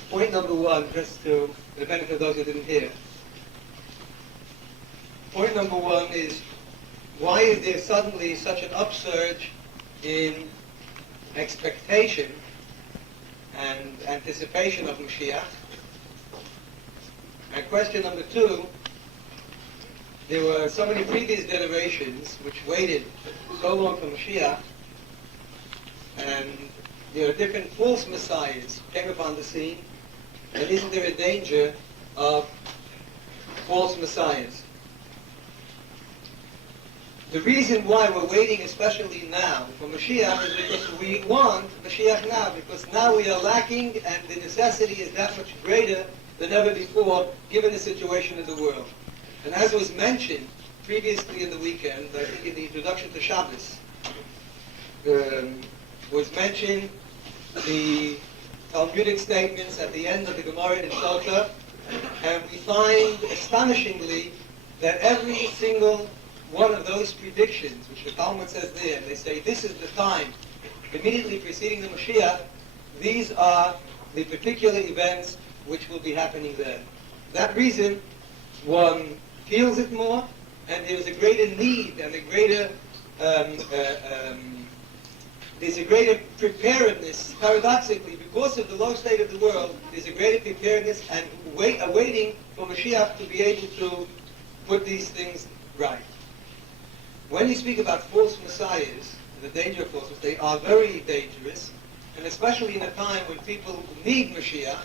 Point number one, just to the benefit of those who didn't hear. Point number one is, why is there suddenly such an upsurge in expectation and anticipation of Mashiach? And question number two, there were so many previous generations which waited so long for Mashiach, and there are different false messiahs came upon the scene, and isn't there a danger of false messiahs? The reason why we're waiting, especially now, for Mashiach is because we want Mashiach now, because now we are lacking, and the necessity is that much greater than ever before, given the situation in the world. And as was mentioned previously in the weekend, I think in the introduction to Shabbos, was mentioned the Talmudic statements at the end of the Gemara in Sota, and we find astonishingly that every single one of those predictions, which the Talmud says there, and they say this is the time immediately preceding the Mashiach, these are the particular events which will be happening then. That reason, one feels it more, and there's a greater need and a greater there's a greater preparedness, paradoxically, because of the low state of the world, there's a greater preparedness and awaiting for Mashiach to be able to put these things right. When you speak about false messiahs, the danger of false messiahs, they are very dangerous, and especially in a time when people need Mashiach,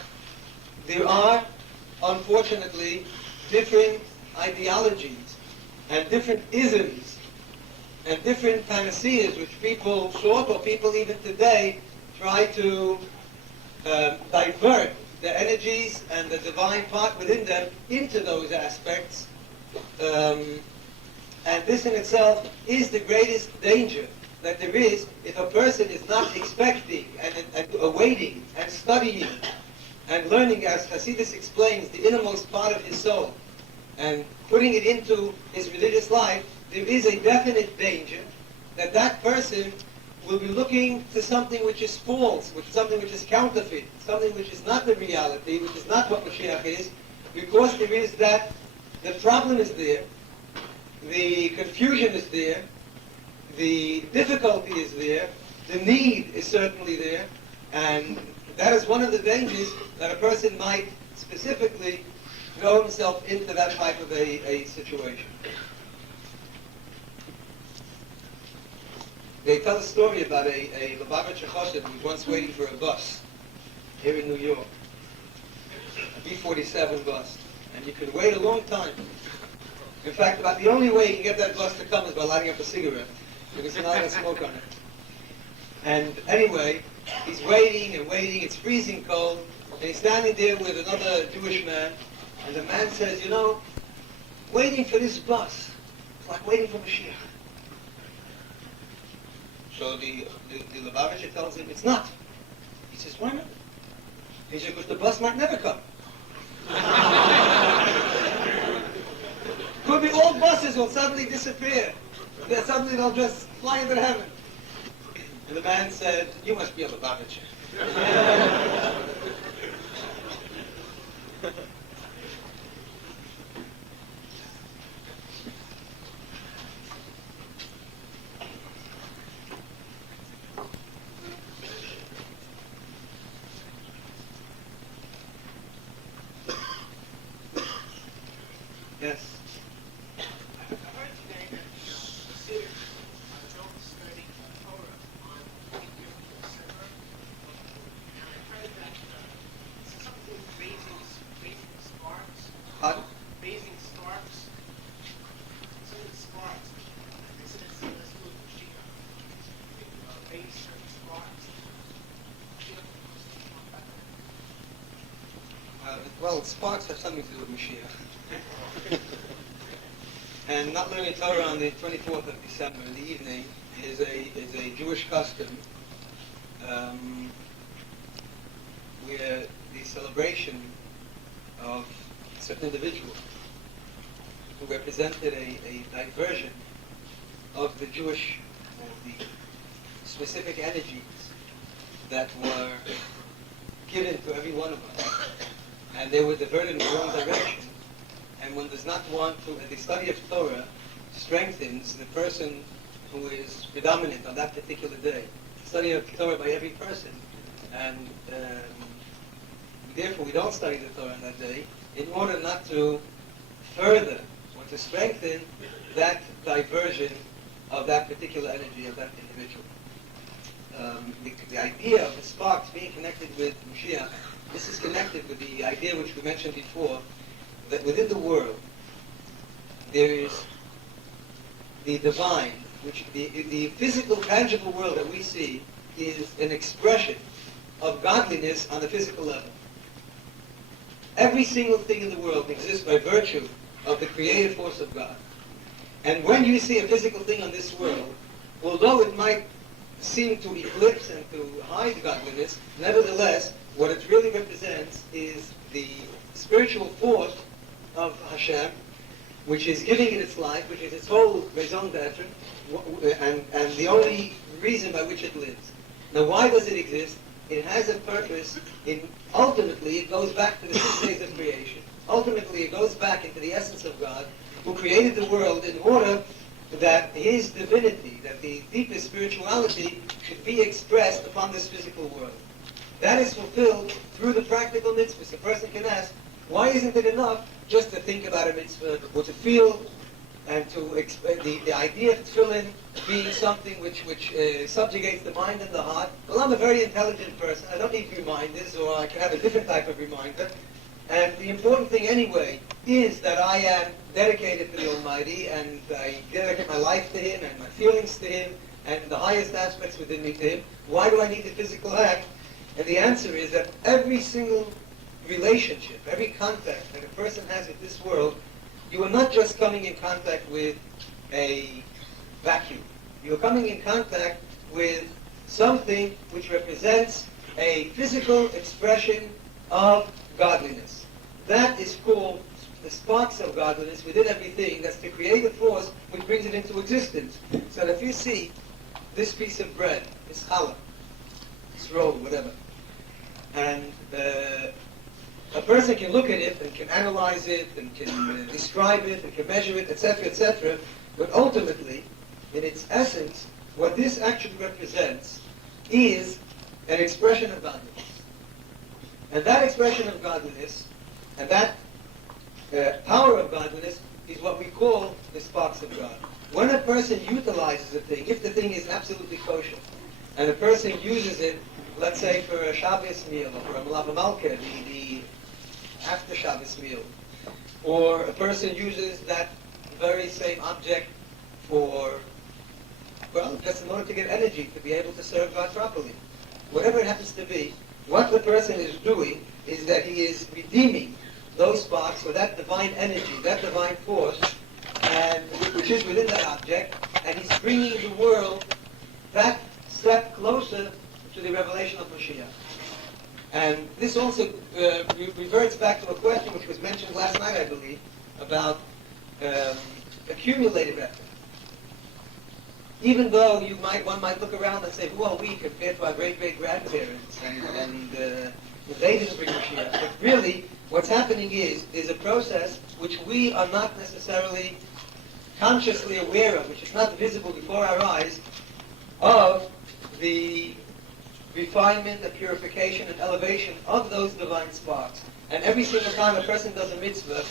there are, unfortunately, different ideologies and different isms and different panaceas which people sought, or people even today try to divert the energies and the divine part within them into those aspects. And this in itself is the greatest danger that there is if a person is not expecting and awaiting and studying and learning, as Hasidus explains, the innermost part of his soul, and putting it into his religious life. There is a definite danger that that person will be looking to something which is false, something which is counterfeit, something which is not the reality, which is not what Moshiach is, because there is that, the problem is there, the confusion is there, the difficulty is there, the need is certainly there, and that is one of the dangers that a person might specifically throw himself into that type of a situation. They tell a story about a Lubavitcher Chassid who was once waiting for a bus here in New York, a B-47 bus, and you can wait a long time. In fact, about the only way you can get that bus to come is by lighting up a cigarette, because it's not going to smoke on it. And anyway, he's waiting and waiting, it's freezing cold, and he's standing there with another Jewish man, and the man says, you know, waiting for this bus, it's like waiting for Moshiach. So the Lubavitcher tells him, it's not. He says, why not? He says, because the bus might never come. Could be all buses will suddenly disappear. Suddenly they'll just fly into heaven. And the man said, you must be a Lubavitcher. Yes. Well, sparks have something to do with Moshiach. And not learning Torah on the 24th of December in the evening is a Jewish custom where the celebration of a certain individual who represented a diversion of the Jewish, the specific energies that were given to every one of us. And they were diverted in the wrong direction. And one does not want to, the study of Torah strengthens the person who is predominant on that particular day. The study of Torah by every person. And therefore we don't study the Torah on that day in order not to further or to strengthen that diversion of that particular energy of that individual. The idea of the sparks being connected with Moshiach, this is connected with the idea which we mentioned before, that within the world there is the divine, which the physical, tangible world that we see is an expression of godliness on the physical level. Every single thing in the world exists by virtue of the creative force of God. And when you see a physical thing on this world, although it might seem to eclipse and to hide godliness, nevertheless, what it really represents is the spiritual force of Hashem, which is giving it its life, which is its whole raison d'etre, and the only reason by which it lives. Now, why does it exist? It has a purpose. Ultimately, it goes back to the 6 days of creation. Ultimately, it goes back into the essence of God, who created the world in order that His divinity, that the deepest spirituality, should be expressed upon this physical world. That is fulfilled through the practical mitzvahs. A person can ask, why isn't it enough just to think about a mitzvah, or to feel, and to the idea of tefillin being something which subjugates the mind and the heart? Well, I'm a very intelligent person. I don't need reminders, or I can have a different type of reminder. And the important thing anyway is that I am dedicated to the Almighty, and I dedicate my life to Him, and my feelings to Him, and the highest aspects within me to Him. Why do I need the physical act? And the answer is that every single relationship, every contact that a person has with this world, you are not just coming in contact with a vacuum. You are coming in contact with something which represents a physical expression of godliness. That is called the sparks of godliness within everything. That's the creative force which brings it into existence. So that if you see this piece of bread, this challah, this roll, whatever, and a person can look at it and can analyze it and can describe it and can measure it, etc., but ultimately, in its essence, what this actually represents is an expression of godliness. And that expression of godliness, and that power of godliness, is what we call the sparks of God. When a person utilizes a thing, if the thing is absolutely kosher, and a person uses it, let's say for a Shabbos meal, or for a Malava Malka, the after Shabbos meal, or a person uses that very same object just in order to get energy to be able to serve God properly. Whatever it happens to be, what the person is doing is that he is redeeming those sparks, or that divine energy, that divine force, and which is within that object, and he's bringing the world that step closer to the revelation of Moshiach. And this also reverts back to a question which was mentioned last night, I believe, about accumulative effort. Even though one might look around and say, who are we compared to our great-great-grandparents, and they didn't bring Mashiach. But really, what's happening is a process which we are not necessarily consciously aware of, which is not visible before our eyes, of the refinement, the purification, and elevation of those divine sparks. And every single time a person does a mitzvah,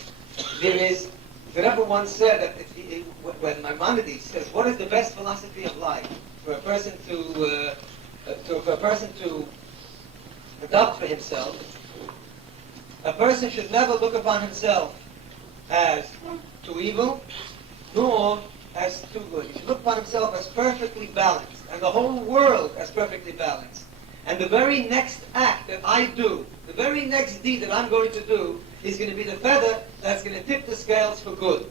the Rebbe once said that when Maimonides says, what is the best philosophy of life for a person to adopt for himself, a person should never look upon himself as too evil, nor as too good. He should look upon himself as perfectly balanced, and the whole world as perfectly balanced. And the very next act that I do, the very next deed that I'm going to do, is going to be the feather that's going to tip the scales for good.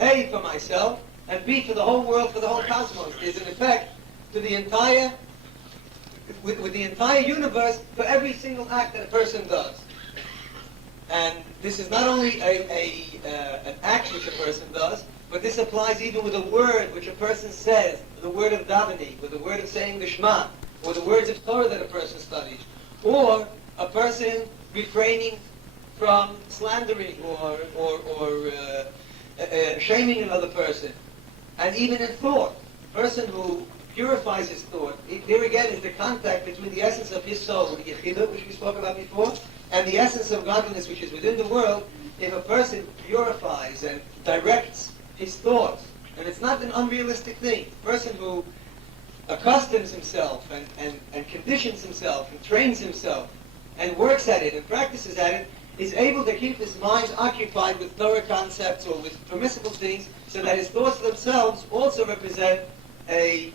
A, for myself, and B, for the whole world, for the whole cosmos. Is an effect to the entire, with the entire universe, for every single act that a person does. And this is not only an act which a person does, but this applies even with a word which a person says, the word of davening, with the word of saying the Shema, or the words of Torah that a person studies, or a person refraining from slandering or shaming another person. And even in thought, a person who purifies his thought, there again is the contact between the essence of his soul, the Yechidah, which we spoke about before, and the essence of godliness which is within the world. If a person purifies and directs his thoughts, and it's not an unrealistic thing, a person who accustoms himself and conditions himself and trains himself and works at it and practices at it, is able to keep his mind occupied with Torah concepts or with permissible things, so that his thoughts themselves also represent a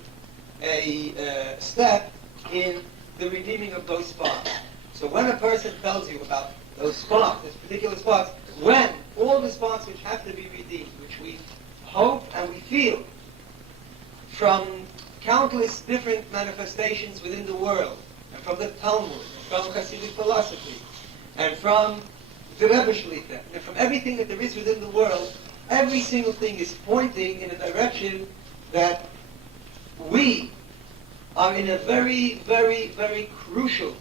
step in the redeeming of those sparks. So when a person tells you about those sparks, those particular sparks, when all the sparks which have to be redeemed, which we hope and we feel from countless different manifestations within the world, and from the Talmud, and from Hasidic philosophy, and from the Rebbe Shlita, and from everything that there is within the world, every single thing is pointing in a direction that we are in a very, very, very crucial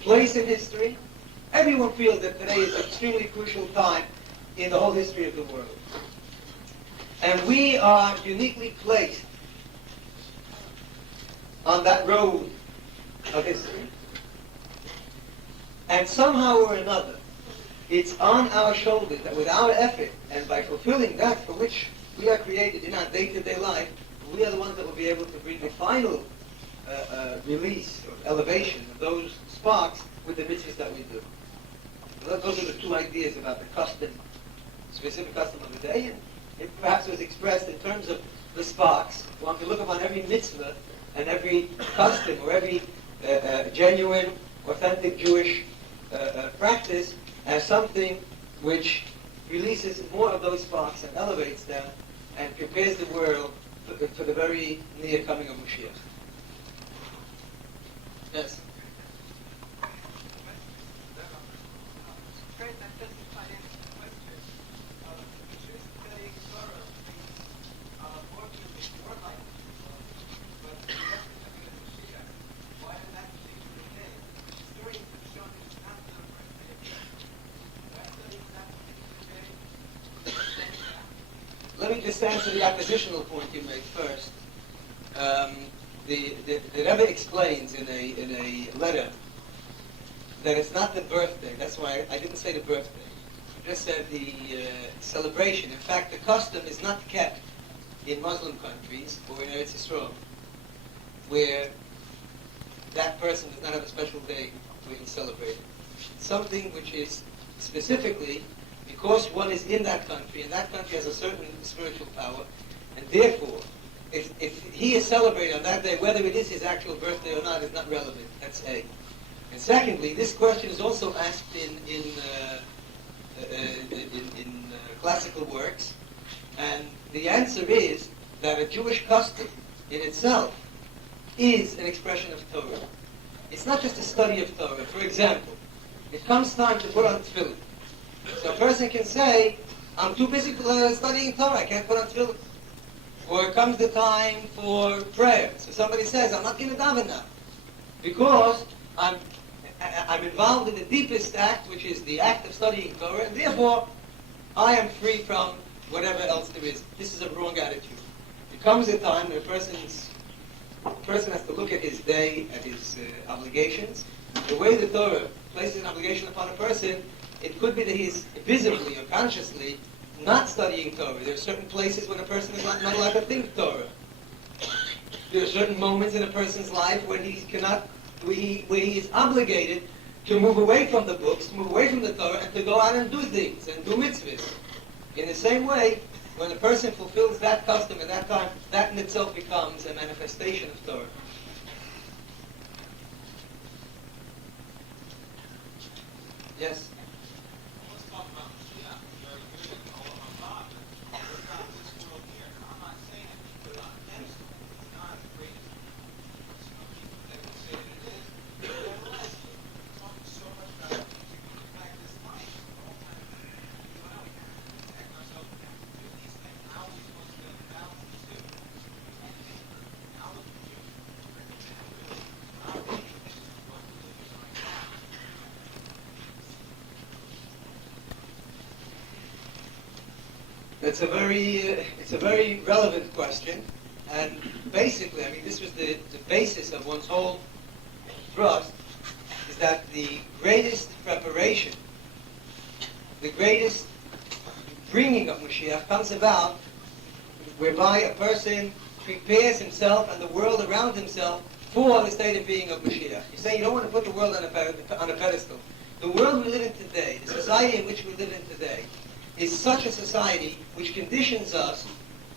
place in history. Everyone feels that today is an extremely crucial time in the whole history of the world. And we are uniquely placed on that road of history. And somehow or another, it's on our shoulders that with our effort, and by fulfilling that for which we are created in our day-to-day life, we are the ones that will be able to bring the final release or elevation of those sparks with the mitzvahs that we do. So those are the two ideas about the custom, specific custom of the day, and it perhaps was expressed in terms of the sparks. One can look upon every mitzvah and every custom or every genuine, authentic Jewish practice as something which releases more of those sparks and elevates them and prepares the world for the very near coming of Moshiach. Yes? just to answer the oppositional point you made first, the Rebbe explains in a letter that it's not the birthday. That's why I didn't say the birthday. I just said the celebration. In fact, the custom is not kept in Muslim countries or in Eretz Yisrael, where that person does not have a special day where he celebrates. Something which is specifically because one is in that country, and that country has a certain spiritual power, and therefore, if he is celebrated on that day, whether it is his actual birthday or not is not relevant. That's A. And secondly, this question is also asked in classical works, and the answer is that a Jewish custom in itself is an expression of Torah. It's not just a study of Torah. For example, it comes time to put on tefillin. So a person can say, I'm too busy studying Torah, I can't put on tefillin. Or it comes the time for prayer. So somebody says, I'm not going to daven now, because I'm involved in the deepest act, which is the act of studying Torah, and therefore I am free from whatever else there is. This is a wrong attitude. There comes a time when a person has to look at his day, at his obligations. The way the Torah places an obligation upon a person, it could be that he's visibly or consciously not studying Torah. There are certain places when a person is not allowed to think Torah. There are certain moments in a person's life when he cannot, where he is obligated to move away from the books, to move away from the Torah, and to go out and do things, and do mitzvahs. In the same way, when a person fulfills that custom at that time, that in itself becomes a manifestation of Torah. Yes? Let's talk about Moshiach. Very good and all of our God. But it's not this world here. I'm not saying that you put it on a pedestal. It's not the greatest. Some people that would say that it is. But nevertheless, we're talking so much about impact this life. The whole time you and I, we have to protect ourselves. We have to do these things. How are we supposed to balance these two? How would you really operate this is what we're living right now? It's a very relevant question, and basically, I mean, this was the basis of one's whole thrust, is that the greatest preparation, the greatest bringing of Moshiach comes about whereby a person prepares himself and the world around himself for the state of being of Moshiach. You say you don't want to put the world on a pedestal. The world we live in today, the society in which we live in today, is such a society which conditions us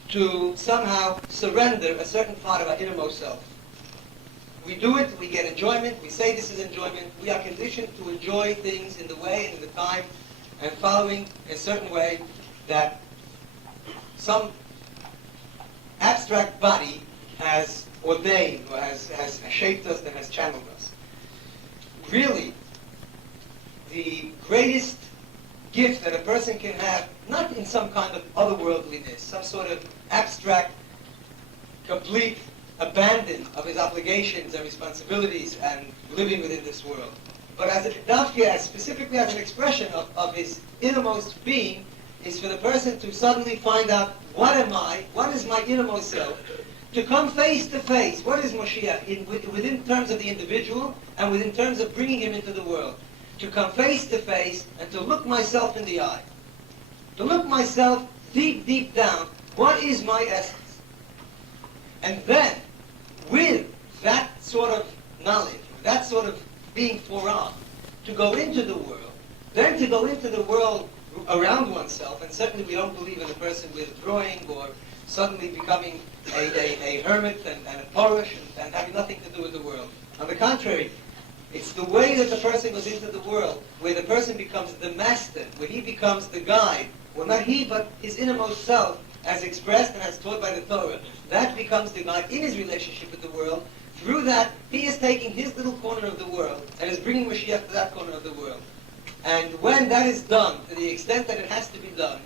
to somehow surrender a certain part of our innermost self. We do it, we get enjoyment, we say this is enjoyment, we are conditioned to enjoy things in the way and in the time and following a certain way that some abstract body has ordained or has shaped us and has channeled us. Really, the greatest gift that a person can have, not in some kind of otherworldliness, some sort of abstract, complete abandon of his obligations and responsibilities and living within this world, but specifically as an expression of his innermost being, is for the person to suddenly find out, what am I, what is my innermost self, to come face to face, what is Moshiach, within terms of the individual and within terms of bringing him into the world. To come face to face and to look myself in the eye. To look myself deep, deep down, what is my essence? And then, with that sort of knowledge, that sort of being forearmed, to go into the world, then to go into the world around oneself, and certainly we don't believe in a person withdrawing or suddenly becoming a hermit and a parish and having nothing to do with the world. On the contrary, it's the way that the person goes into the world, where the person becomes the master, where he becomes the guide. Well, not he, but his innermost self, as expressed and as taught by the Torah. That becomes the guide in his relationship with the world. Through that, he is taking his little corner of the world and is bringing Moshiach to that corner of the world. And when that is done, to the extent that it has to be done,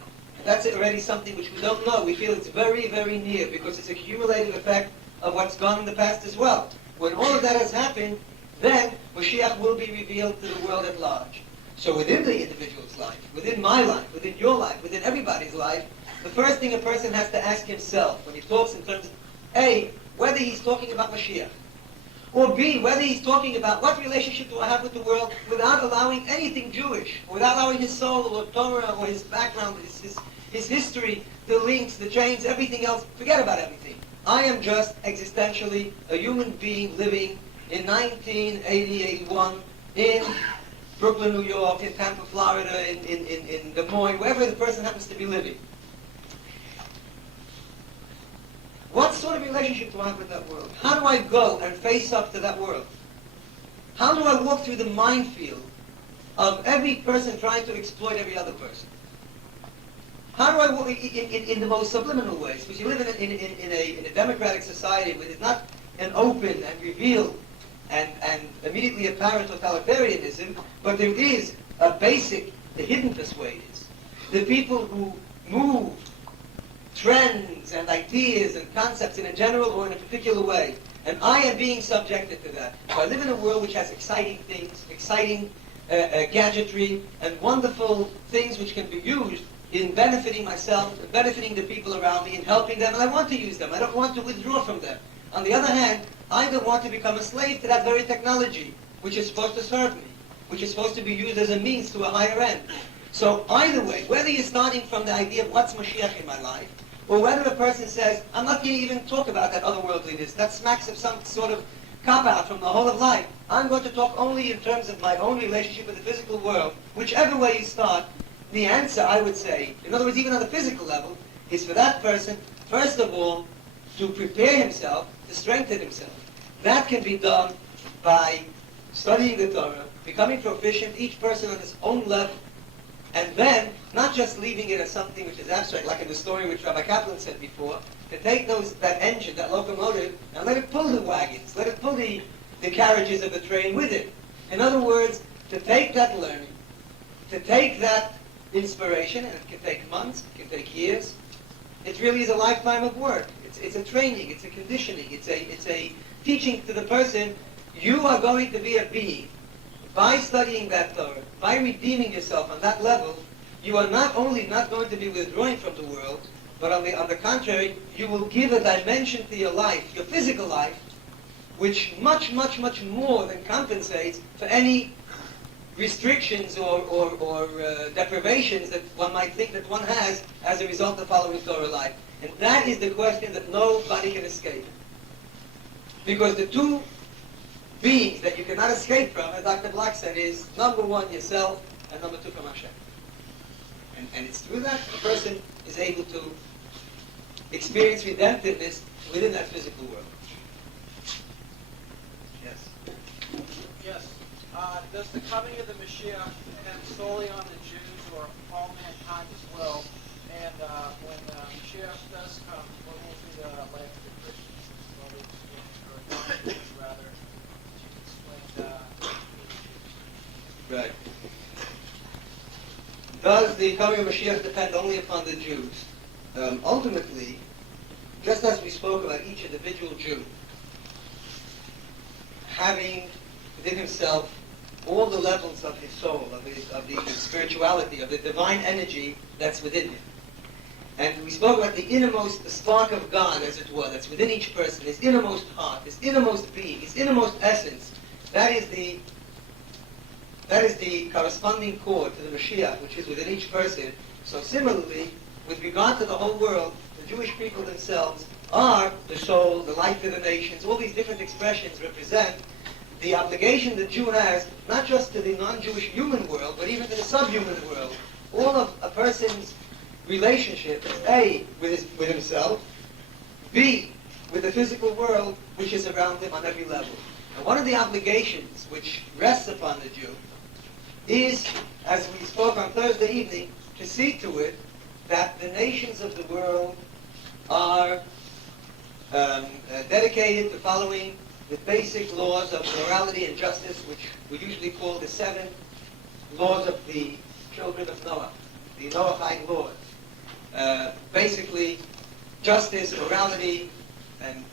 that's already something which we don't know. We feel it's very, very near, because it's a cumulative effect of what's gone in the past as well. When all of that has happened, then Moshiach will be revealed to the world at large. So within the individual's life, within my life, within your life, within everybody's life, the first thing a person has to ask himself when he talks in terms of, A, whether he's talking about Mashiach, or B, whether he's talking about what relationship do I have with the world without allowing anything Jewish, or without allowing his soul or Torah or his background, his history, the links, the chains, everything else. Forget about everything. I am just existentially a human being living in 1980, 81 in Brooklyn, New York, in Tampa, Florida, in Des Moines, wherever the person happens to be living. What sort of relationship do I have with that world? How do I go and face up to that world? How do I walk through the minefield of every person trying to exploit every other person? How do I walk in the most subliminal ways? Because you live in a democratic society where there's not an open and revealed and immediately apparent totalitarianism, but there is a basic, the hidden persuaders, the people who move trends and ideas and concepts in a general or in a particular way. And I am being subjected to that. So I live in a world which has exciting things, exciting gadgetry, and wonderful things which can be used in benefiting myself, and benefiting the people around me, and helping them, and I want to use them. I don't want to withdraw from them. On the other hand, I don't want to become a slave to that very technology, which is supposed to serve me, which is supposed to be used as a means to a higher end. So either way, whether you're starting from the idea of what's Moshiach in my life, or whether a person says, I'm not going to even talk about that otherworldliness, that smacks of some sort of cop-out from the whole of life. I'm going to talk only in terms of my own relationship with the physical world. Whichever way you start, the answer, I would say, in other words, even on the physical level, is for that person, first of all, to prepare himself, to strengthen himself. That can be done by studying the Torah, becoming proficient, each person on his own level, and then not just leaving it as something which is abstract, like in the story which Rabbi Kaplan said before, to take that engine, that locomotive, and let it pull the wagons, let it pull the carriages of the train with it. In other words, to take that learning, to take that inspiration, and it can take months, it can take years. It really is a lifetime of work. It's a training, it's a conditioning, it's a teaching to the person, you are going to be a being. By studying that Torah, by redeeming yourself on that level, you are not only not going to be withdrawing from the world, but on the contrary, you will give a dimension to your life, your physical life, which much, much, much more than compensates for any restrictions or deprivations that one might think that one has as a result of following Torah life. And that is the question that nobody can escape. Because the two beings that you cannot escape from, as Dr. Black said, is number one, yourself, and number two, from Hashem. And it's through that a person is able to experience redemptiveness within that physical world. Yes? Yes. Does the coming of the Mashiach depend solely on the Jews or all mankind as well? And when Mashiach does come, what will be the life of the Christians? Well, or non-Jews, rather, to explain Right. Does the coming of Mashiach depend only upon the Jews? Ultimately, just as we spoke about each individual Jew having within himself all the levels of his soul, of the spirituality, of the divine energy that's within him. And we spoke about the innermost, the spark of God, as it were, that's within each person, his innermost heart, his innermost being, his innermost essence. That is the corresponding chord to the Mashiach, which is within each person. So similarly, with regard to the whole world, the Jewish people themselves are the soul, the light of the nations. All these different expressions represent the obligation the Jew has, not just to the non-Jewish human world, but even to the subhuman world. All of a person's relationship is A, with himself, B, with the physical world, which is around him on every level. And one of the obligations which rests upon the Jew is, as we spoke on Thursday evening, to see to it that the nations of the world are dedicated to following the basic laws of morality and justice, which we usually call the 7 laws of the children of Noah, the Noahide laws. Basically, justice, morality, and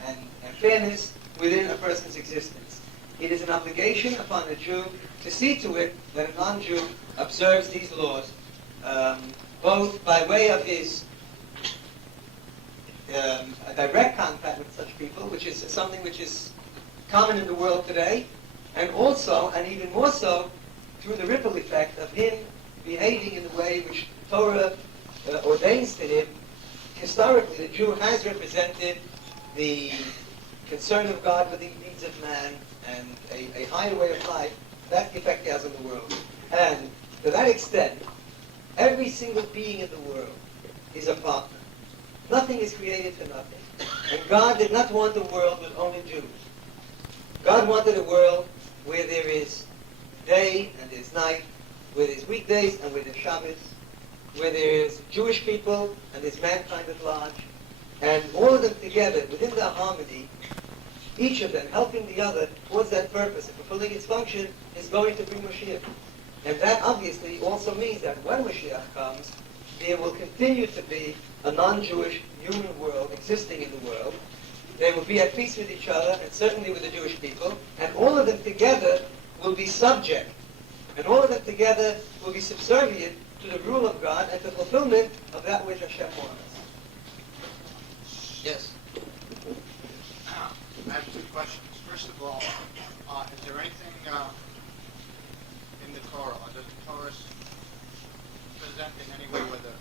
fairness within a person's existence. It is an obligation upon a Jew to see to it that a non-Jew observes these laws, both by way of his a direct contact with such people, which is something which is common in the world today, and also, and even more so, through the ripple effect of him behaving in the way which Torah ordains to him. Historically, the Jew has represented the concern of God with the needs of man and a higher way of life. That's the effect he has on the world. And to that extent, every single being in the world is a partner. Nothing is created for nothing. And God did not want a world with only Jews. God wanted a world where there is day and there's night, where there's weekdays and where there's Shabbos, where there's Jewish people and there's mankind at large, and all of them together, within their harmony, each of them helping the other towards that purpose and fulfilling its function, is going to bring Moshiach. And that obviously also means that when Moshiach comes, there will continue to be a non-Jewish human world existing in the world. They will be at peace with each other, and certainly with the Jewish people, and all of them together will be subject, and all of them together will be subservient to the rule of God and the fulfillment of that which Hashem wants. Yes? I have two questions. First of all, is there anything in the Torah, or does the Torah present in any way whether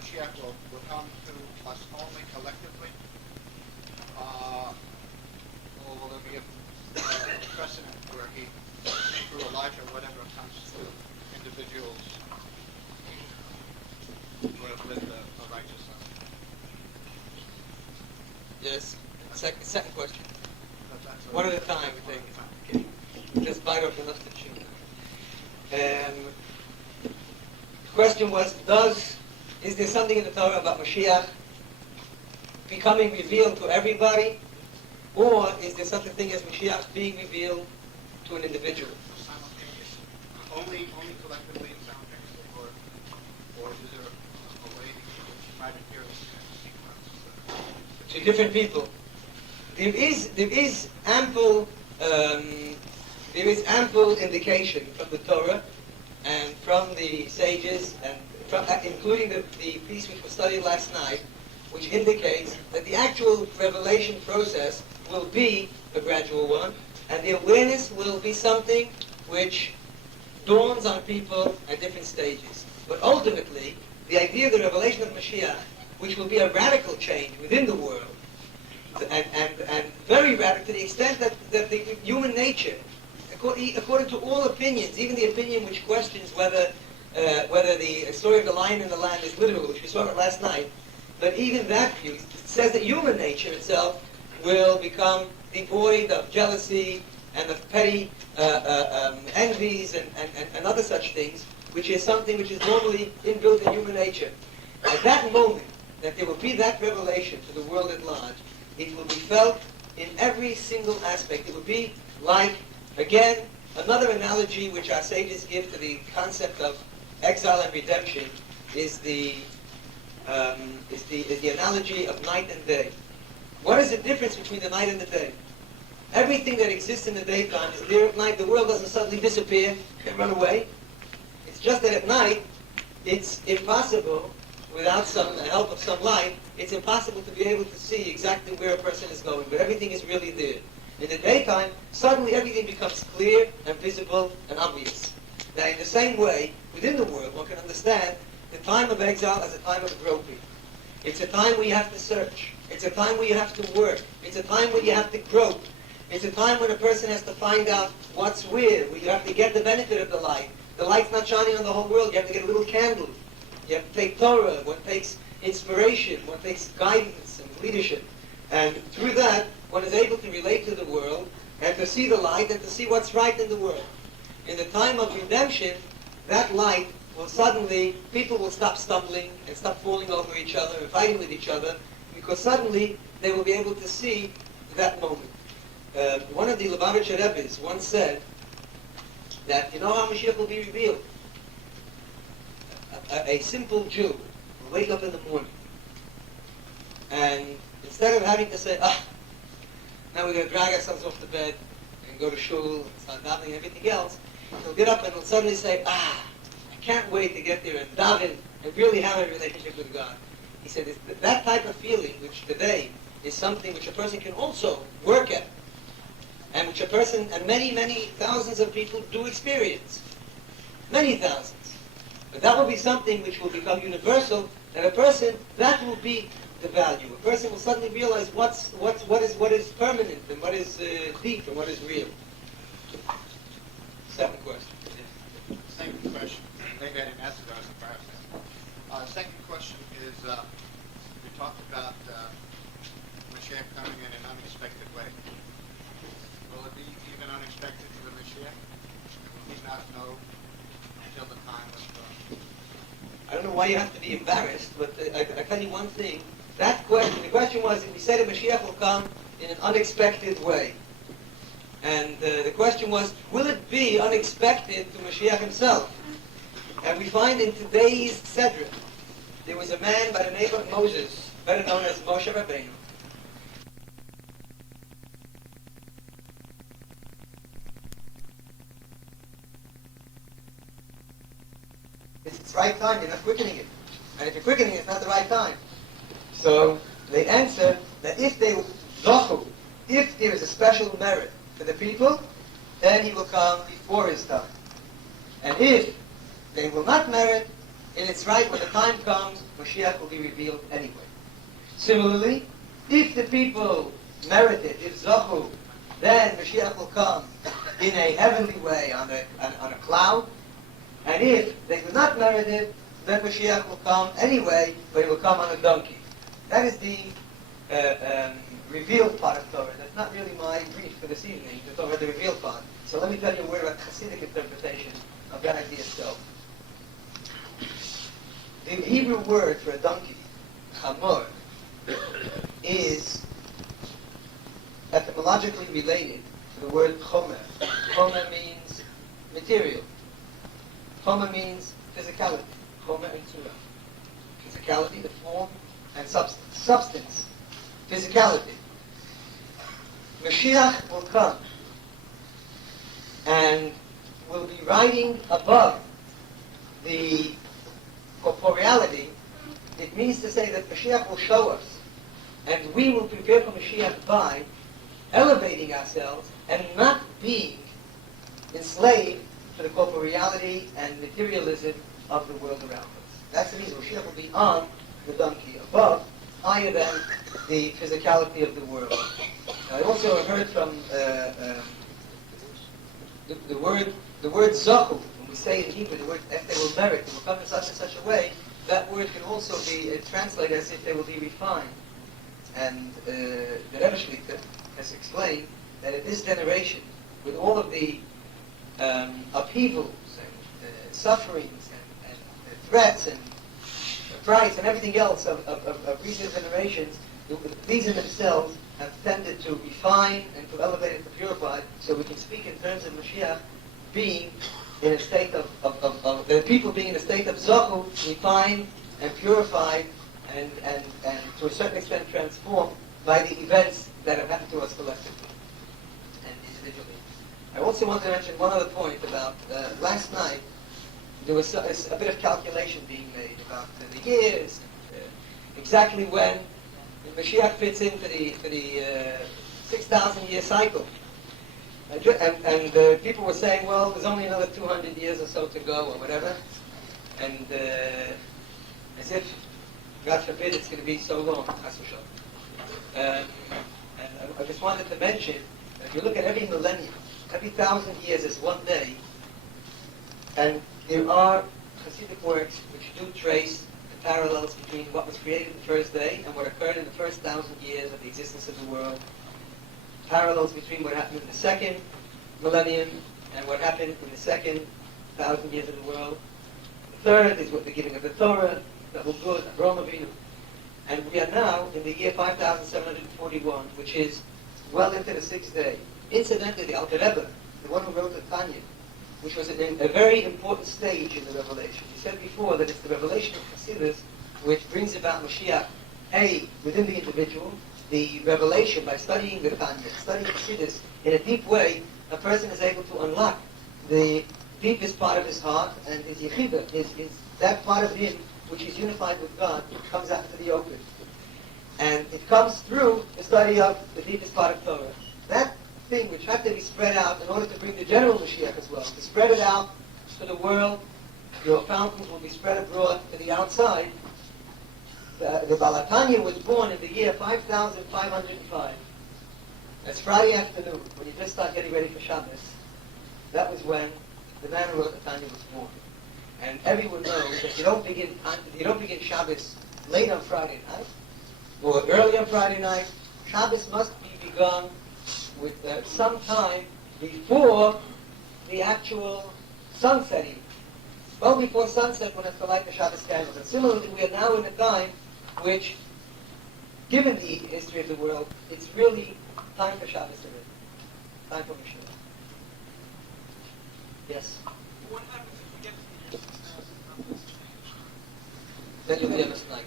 Mashiach will come to us only collectively, or will there be a precedent where he, through Elijah or whatever, comes to individuals who have lived a righteous life? Yes. Second question. One at a time, we take. Okay. Just bite off enough to chew. The question was, is there something in the Torah about Moshiach becoming revealed to everybody, or is there such a thing as Moshiach being revealed to an individual? Simultaneously. Only collectively and simultaneously, or is there a way to try to hear this sequence? To different people. There is ample indication from the Torah and from the sages, and including the piece which was studied last night, which indicates that the actual revelation process will be a gradual one, and the awareness will be something which dawns on people at different stages. But ultimately, the idea of the revelation of Mashiach, which will be a radical change within the world, and very radical to the extent that the human nature, according to all opinions, even the opinion which questions whether the story of the lion and the lamb is literal, which we saw it last night, but even that view says that human nature itself will become devoid of jealousy and of petty envies and other such things, which is something which is normally inbuilt in human nature. At that moment, that there will be that revelation to the world at large, it will be felt in every single aspect. It will be like, again, another analogy which our sages give to the concept of exile and redemption is the analogy of night and day. What is the difference between the night and the day? Everything that exists in the daytime is there at night. The world doesn't suddenly disappear and run away. It's just that at night, it's impossible, without some help of some light, it's impossible to be able to see exactly where a person is going, but everything is really there. In the daytime, suddenly everything becomes clear and visible and obvious. Now, in the same way, within the world, one can understand the time of exile as a time of groping. It's a time where you have to search. It's a time where you have to work. It's a time where you have to grope. It's a time when a person has to find out what's where you have to get the benefit of the light. The light's not shining on the whole world. You have to get a little candle. You have to take Torah. One takes inspiration. One takes guidance and leadership. And through that, one is able to relate to the world and to see the light and to see what's right in the world. In the time of redemption, that light will suddenly, people will stop stumbling and stop falling over each other and fighting with each other, because suddenly they will be able to see that moment. One of the Lubavitcher Rebbes once said that, you know how Mashiach will be revealed? A simple Jew will wake up in the morning, and instead of having to say, now we're going to drag ourselves off the bed and go to shul and start davening and everything else, he'll get up and he'll suddenly say, I can't wait to get there and daven and really have a relationship with God. He said that type of feeling, which today is something which a person can also work at, and which a person and many, many thousands of people do experience. Many thousands. But that will be something which will become universal, and a person, that will be the value. A person will suddenly realize what is permanent, and what is deep, and what is real. Second question. Second question. Maybe I didn't ask it, I was embarrassed. Second question is, we talked about Moshiach coming in an unexpected way. Will it be even unexpected to the Moshiach? Will he not know until the time was done? I don't know why you have to be embarrassed, but I tell you one thing. That question, the question was, if we said the Mashiach will come in an unexpected way. And the question was, will it be unexpected to Mashiach himself? And we find in today's Sedra, there was a man by the name of Moses, better known as Moshe Rabbeinu. It's its right time, you're not quickening it. And if you're quickening it, it's not the right time. So they answer that if they zochu, if there is a special merit for the people, then he will come before his time. And if they will not merit, and it's right when the time comes, Moshiach will be revealed anyway. Similarly, if the people merit it, if zochu, then Moshiach will come in a heavenly way on a cloud. And if they do not merit it, then Moshiach will come anyway, but he will come on a donkey. That is the revealed part of Torah. That's not really my brief for this evening, to talk about the revealed part. So let me tell you a word about Hasidic interpretation of that idea itself. The Hebrew word for a donkey, chamor, is etymologically related to the word chomer. Chomer means material. Chomer means physicality. Chomer and tzura. Physicality, the form, and substance. Substance. Physicality. Mashiach will come and will be riding above the corporeality. It means to say that Mashiach will show us, and we will prepare for Mashiach by elevating ourselves and not being enslaved to the corporeality and materialism of the world around us. That's the reason Mashiach will be on the donkey, above, higher than the physicality of the world. I also heard from the word zochu. When we say in Hebrew the word if they will merit, they will come in such and such a way, that word can also be translated as if they will be refined. And the Rebbe Shlita has explained that in this generation, with all of the upheavals and sufferings and threats and price and everything else of recent generations, these in themselves have tended to refine and to elevate and to purify, so we can speak in terms of Mashiach being in a state of the people being in a state of zochu, refined and purified and to a certain extent transformed by the events that have happened to us collectively and individually. I also want to mention one other point about last night. There was a bit of calculation being made about the years, exactly when Mashiach fits in for the 6,000 year cycle. And people were saying, well, there's only another 200 years or so to go, or whatever. And as if, God forbid, it's going to be so long. And I just wanted to mention, if you look at every millennium, every 1,000 years is one day, and there are Hasidic works which do trace the parallels between what was created the first day and what occurred in the first 1,000 years of the existence of the world. Parallels between what happened in the second millennium and what happened in the second 1,000 years of the world. The third is what the giving of the Torah, the Hugud, Avraham Avinu. And we are now in the year 5741, which is well into the sixth day. Incidentally, the Alter Rebbe, the one who wrote the Tanya, which was a very important stage in the revelation. He said before that it's the revelation of Hasidus which brings about Moshiach, within the individual, the revelation by studying the Tanya, studying Hasidus in a deep way, a person is able to unlock the deepest part of his heart and his yechidah, that part of him which is unified with God, comes out into the open. And it comes through the study of the deepest part of Torah. That thing which had to be spread out in order to bring the general Moshiach as well, to spread it out to the world, your fountains will be spread abroad to the outside. The Balatanya was born in the year 5505. That's Friday afternoon, when you just start getting ready for Shabbos. That was when the man who wrote the Tanya was born. And everyone knows that you don't begin Shabbos late on Friday night or early on Friday night. Shabbos must be begun with some time before the actual sunsetting. Well before sunset, when it's to light the Shabbos candles. And similarly, we are now in a time which, given the history of the world, it's really time for Shabbos already. Time for Moshiach. Yes? What happens if we get to the year 6000 and nothing's changed? Then you'll be a Messiah.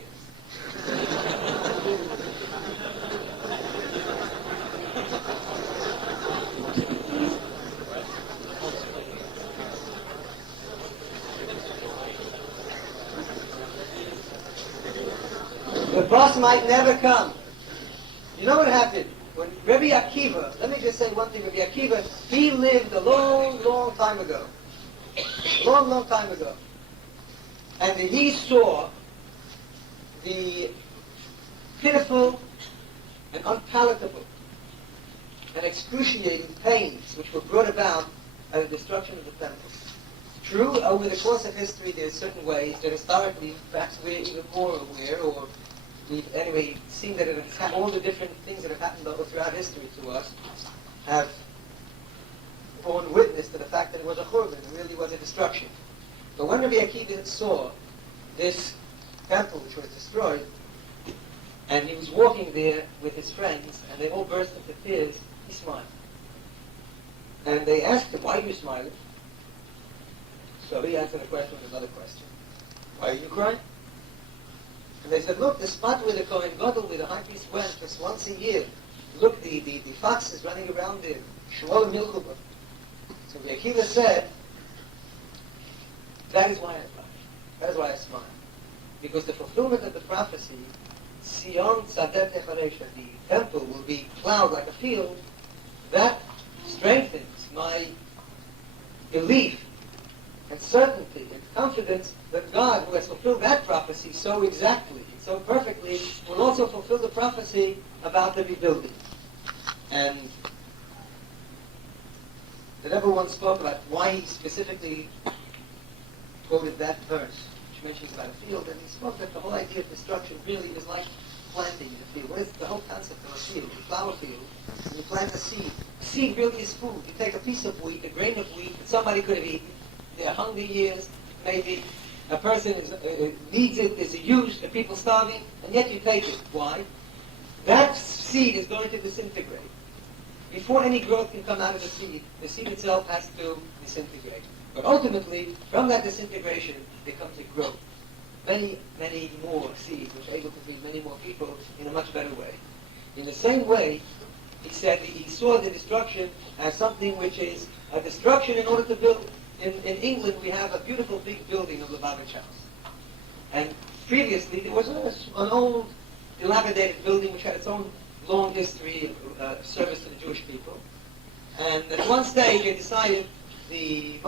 The boss might never come. You know what happened? When Rabbi Akiva, let me just say one thing, Rabbi Akiva, he lived a long, long time ago. Long, long time ago. And he saw the pitiful and unpalatable and excruciating pains which were brought about by the destruction of the temple. True, over the course of history, there's certain ways that historically, perhaps we're even more aware, or we've anyway seen that all the different things that have happened throughout history to us have borne witness to the fact that it was a churban, it really was a destruction. But when Rabbi Akiva saw this temple which was destroyed, and he was walking there with his friends, and they all burst into tears, he smiled. And they asked him, "Why are you smiling?" So he answered the question with another question. "Why are you crying?" And they said, "Look, the spot where the Kohen Gadol, where the high priest went, just once a year. Look, the fox is running around there. Shmuel Milchubah." So Rabbi Akiva said, that is why I cry. That is why I smile. Because the fulfillment of the prophecy, Sion Tzadeh Techaresha, the temple will be plowed like a field, that strengthens my belief and certainty and confidence that God, who has fulfilled that prophecy so exactly, so perfectly, will also fulfill the prophecy about the rebuilding. And the Rebbe once spoke about why he specifically quoted that verse, which mentions about a field, and he spoke that the whole idea of destruction really is like planting in a field. What is the whole concept of a field, a flower field? When you plant a seed. Seed really is food. You take a piece of wheat, a grain of wheat that somebody could have eaten. There are hungry years, maybe a person needs it, there's a use, the people starving, and yet you take it. Why? That seed is going to disintegrate. Before any growth can come out of the seed itself has to disintegrate. But ultimately, from that disintegration, there comes a growth. Many, many more seeds, which are able to feed many more people in a much better way. In the same way, he said he saw the destruction as something which is a destruction in order to build. In England, we have a beautiful big building of Lubavitch House. And previously, there was an old, dilapidated building which had its own long history of service to the Jewish people. And at one stage, they decided the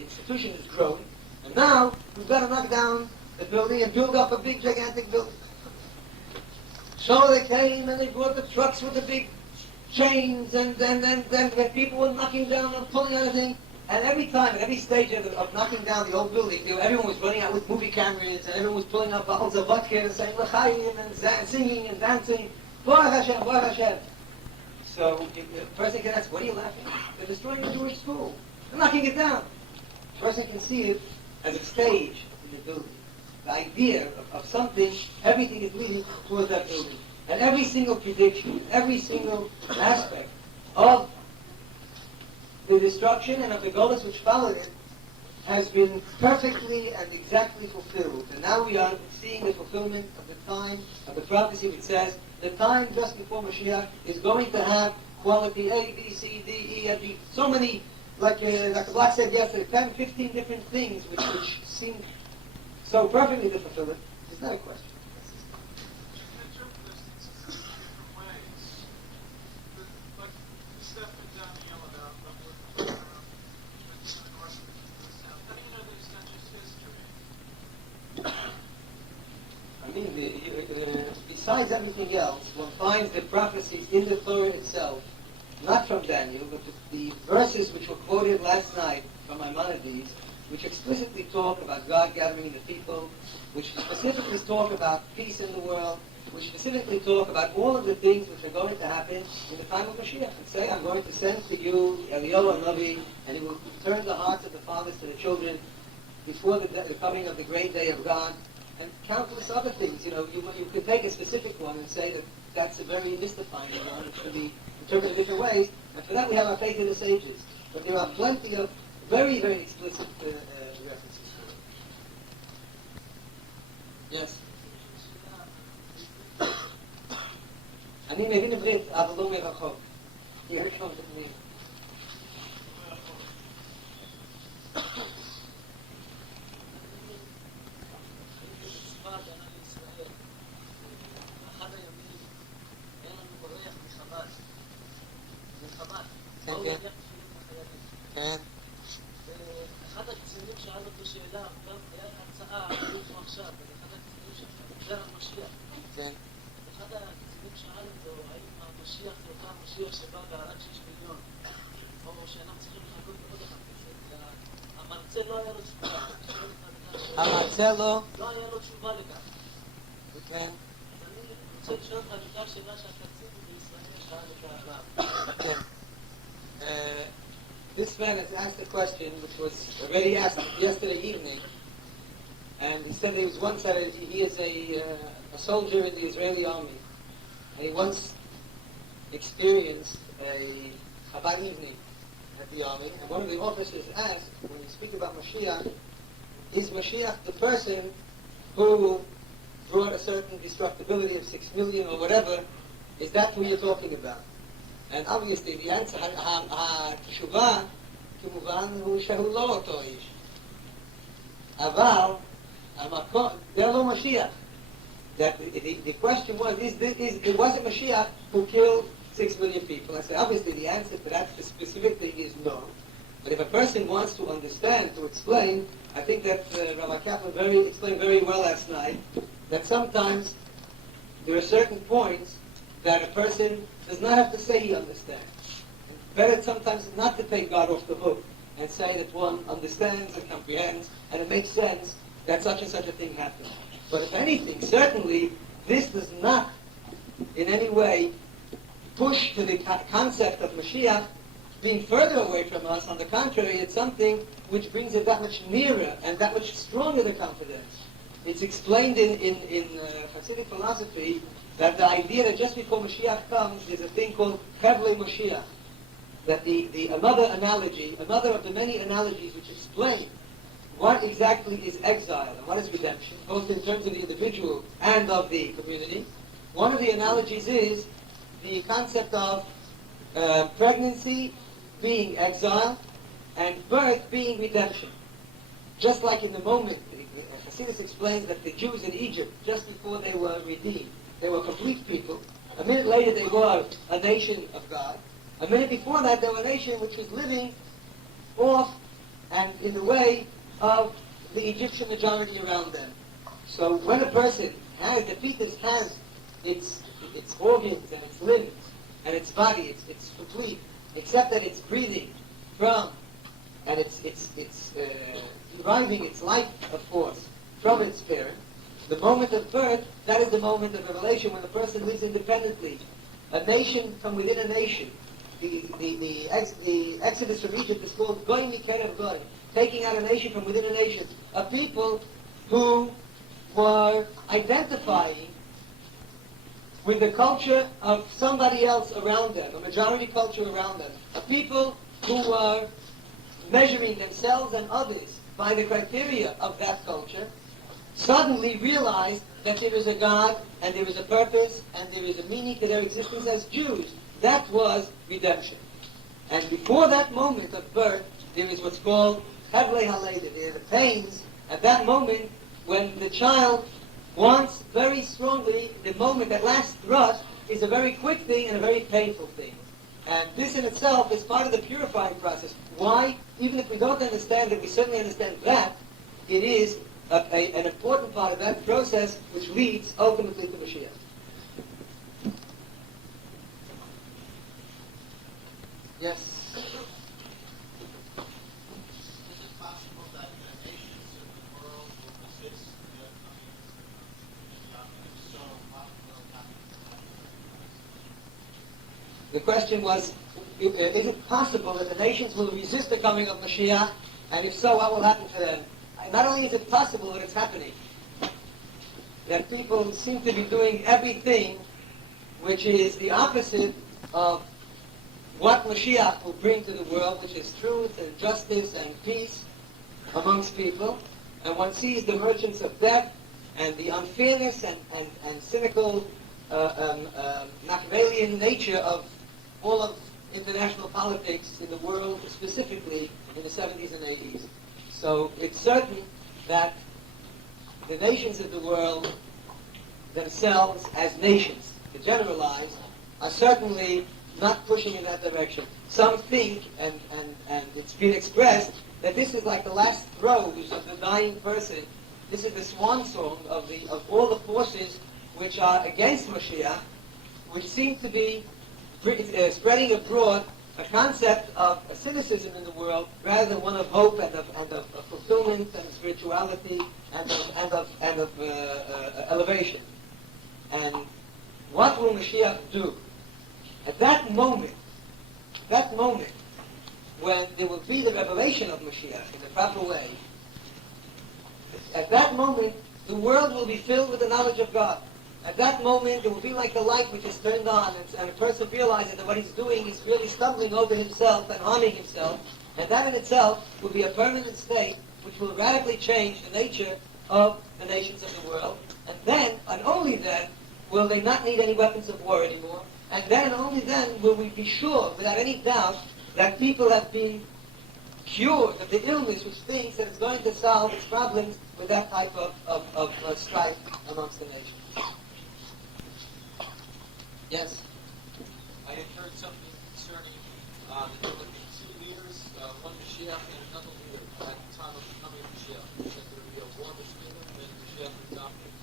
institution is growing, and now we've got to knock down the building and build up a big, gigantic building. So they came and they brought the trucks with the big chains, and then people were knocking down and pulling out the thing. And every time, at every stage of knocking down the old building, everyone was running out with movie cameras, and everyone was pulling out bottles of vodka and saying l'chaim and singing and dancing. Baruch Hashem, Baruch Hashem. So the person can ask, what are you laughing at? They're destroying a Jewish school. They're knocking it down. The person can see it as a stage in the building. The idea of something, everything is leading towards that building. And every single prediction, every single aspect of the destruction and of the goals which followed it has been perfectly and exactly fulfilled. And now we are seeing the fulfillment of the time of the prophecy which says the time just before Moshiach is going to have quality A, B, C, D, E, F, G, so many, like Dr. Black said yesterday, 10, 15 different things which seem so perfectly to fulfill it, it's not a question. You can interpret those things in different ways. Like Steph and Daniel about the north and the south. How do you know there's not just history? I mean, besides everything else, one finds the prophecies in the Torah itself, not from Daniel, but the verses which were quoted last night from Maimonides, which explicitly talk about God gathering the people, which specifically talk about peace in the world, which specifically talk about all of the things which are going to happen in the time of Moshiach. And say, I'm going to send to you Eliyahu Navi, and he will turn the hearts of the fathers to the children before the coming of the great day of God, and countless other things. You could take a specific one and say that that's a very mystifying one, which can be interpreted different ways, and for that we have our faith in the sages. But there are plenty of very, very explicit references to it. Yes? אני מבין עברית, אבל לא מרחוק. יש לו תמיד. כן. ואחד הקצינים שאל אותו שאלה, גם היה הרצאה, היו פה עכשיו, ואחד הקצינים שדיבר על משיח. כן. אחד הקצינים שאל אותו, האם המשיח זה אותו המשיח שבא והרג 6 מיליון, או שאנחנו צריכים לחכות לעוד אחד כזה. המרצה לא היה לו תשובה. המרצה לא? לא היה לו תשובה לכך. כן. אז אני רוצה לשאול אותך את אותה שאלה שהקצין בישראל שאל את הרב. כן. This man has asked a question which was already asked yesterday evening, and he said there was once that he is a soldier in the Israeli army, and he once experienced a Chabad evening at the army, and one of the officers asked, when you speak about Moshiach, is Moshiach the person who brought a certain destructibility of 6 million or whatever? Is that who you're talking about? And obviously the answer, התשובה, כמובן הוא שהוא לא אותו איש. אבל, זה לא משיח. That the question was, was it Mashiach who killed 6 million people? I said, obviously the answer to that specific thing is no. But if a person wants to understand, to explain, I think that Rabbi Kaplan explained very well last night, that sometimes there are certain points that a person does not have to say he understands. Better sometimes not to take God off the hook and say that one understands and comprehends, and it makes sense that such and such a thing happened. But if anything, certainly, this does not in any way push to the concept of Mashiach being further away from us. On the contrary, it's something which brings it that much nearer and that much stronger the confidence. It's explained in Hasidic philosophy that the idea that just before Mashiach comes, there's a thing called Chevle Mashiach. That another analogy, another of the many analogies which explain what exactly is exile and what is redemption, both in terms of the individual and of the community. One of the analogies is the concept of pregnancy being exile and birth being redemption. Just like in the moment, Hasidus explains that the Jews in Egypt, just before they were redeemed, they were complete people. A minute later they were a nation of God. A minute before that they were a nation which was living off and in the way of the Egyptian majority around them. So when a person the fetus has its organs and its limbs and its body, it's complete, except that it's breathing from and it's deriving its life, of course, from its parent. The moment of birth, that is the moment of revelation when a person lives independently. A nation from within a nation. The exodus from Egypt is called Goy Mikerev Goy, taking out a nation from within a nation. A people who were identifying with the culture of somebody else around them, a majority culture around them. A people who were measuring themselves and others by the criteria of that culture, suddenly realized that there is a God and there is a purpose and there is a meaning to their existence as Jews. That was redemption. And before that moment of birth, there is what's called Hevle Haleda. There are the pains at that moment when the child wants very strongly, the moment, that last thrust is a very quick thing and a very painful thing. And this in itself is part of the purifying process. Why? Even if we don't understand it, we certainly understand that it is an important part of that process which leads ultimately to Mashiach. Yes? Is it possible that the nations of the world will resist the upcoming Mashiach? And if so, what will happen to them? The question was, is it possible that the nations will resist the coming of Mashiach? And if so, what will happen to them? Not only is it possible, but it's happening. That people seem to be doing everything which is the opposite of what Moshiach will bring to the world, which is truth and justice and peace amongst people. And one sees the merchants of death and the unfairness and cynical Machiavellian nature of all of international politics in the world, specifically in the 70s and 80s. So it's certain that the nations of the world themselves as nations, to generalize, are certainly not pushing in that direction. Some think, and it's been expressed, that this is like the last throes of the dying person. This is the swan song of all the forces which are against Moshiach, which seem to be spreading abroad a concept of a cynicism in the world rather than one of hope and of fulfillment and spirituality and of elevation. And what will Mashiach do? At that moment, when there will be the revelation of Mashiach in the proper way, at that moment, the world will be filled with the knowledge of God. At that moment, it will be like the light which is turned on, and a person realizes that what he's doing is really stumbling over himself and harming himself, and that in itself will be a permanent state which will radically change the nature of the nations of the world. And then, and only then, will they not need any weapons of war anymore. And then, only then, will we be sure, without any doubt, that people have been cured of the illness which thinks that it's going to solve its problems with that type of strife amongst the nations. Yes? I had heard something concerning that there would be two leaders, one Mashiach and another leader at the time of the coming of Mashiach. That there would be a war between them, and Mashiach would adopt it.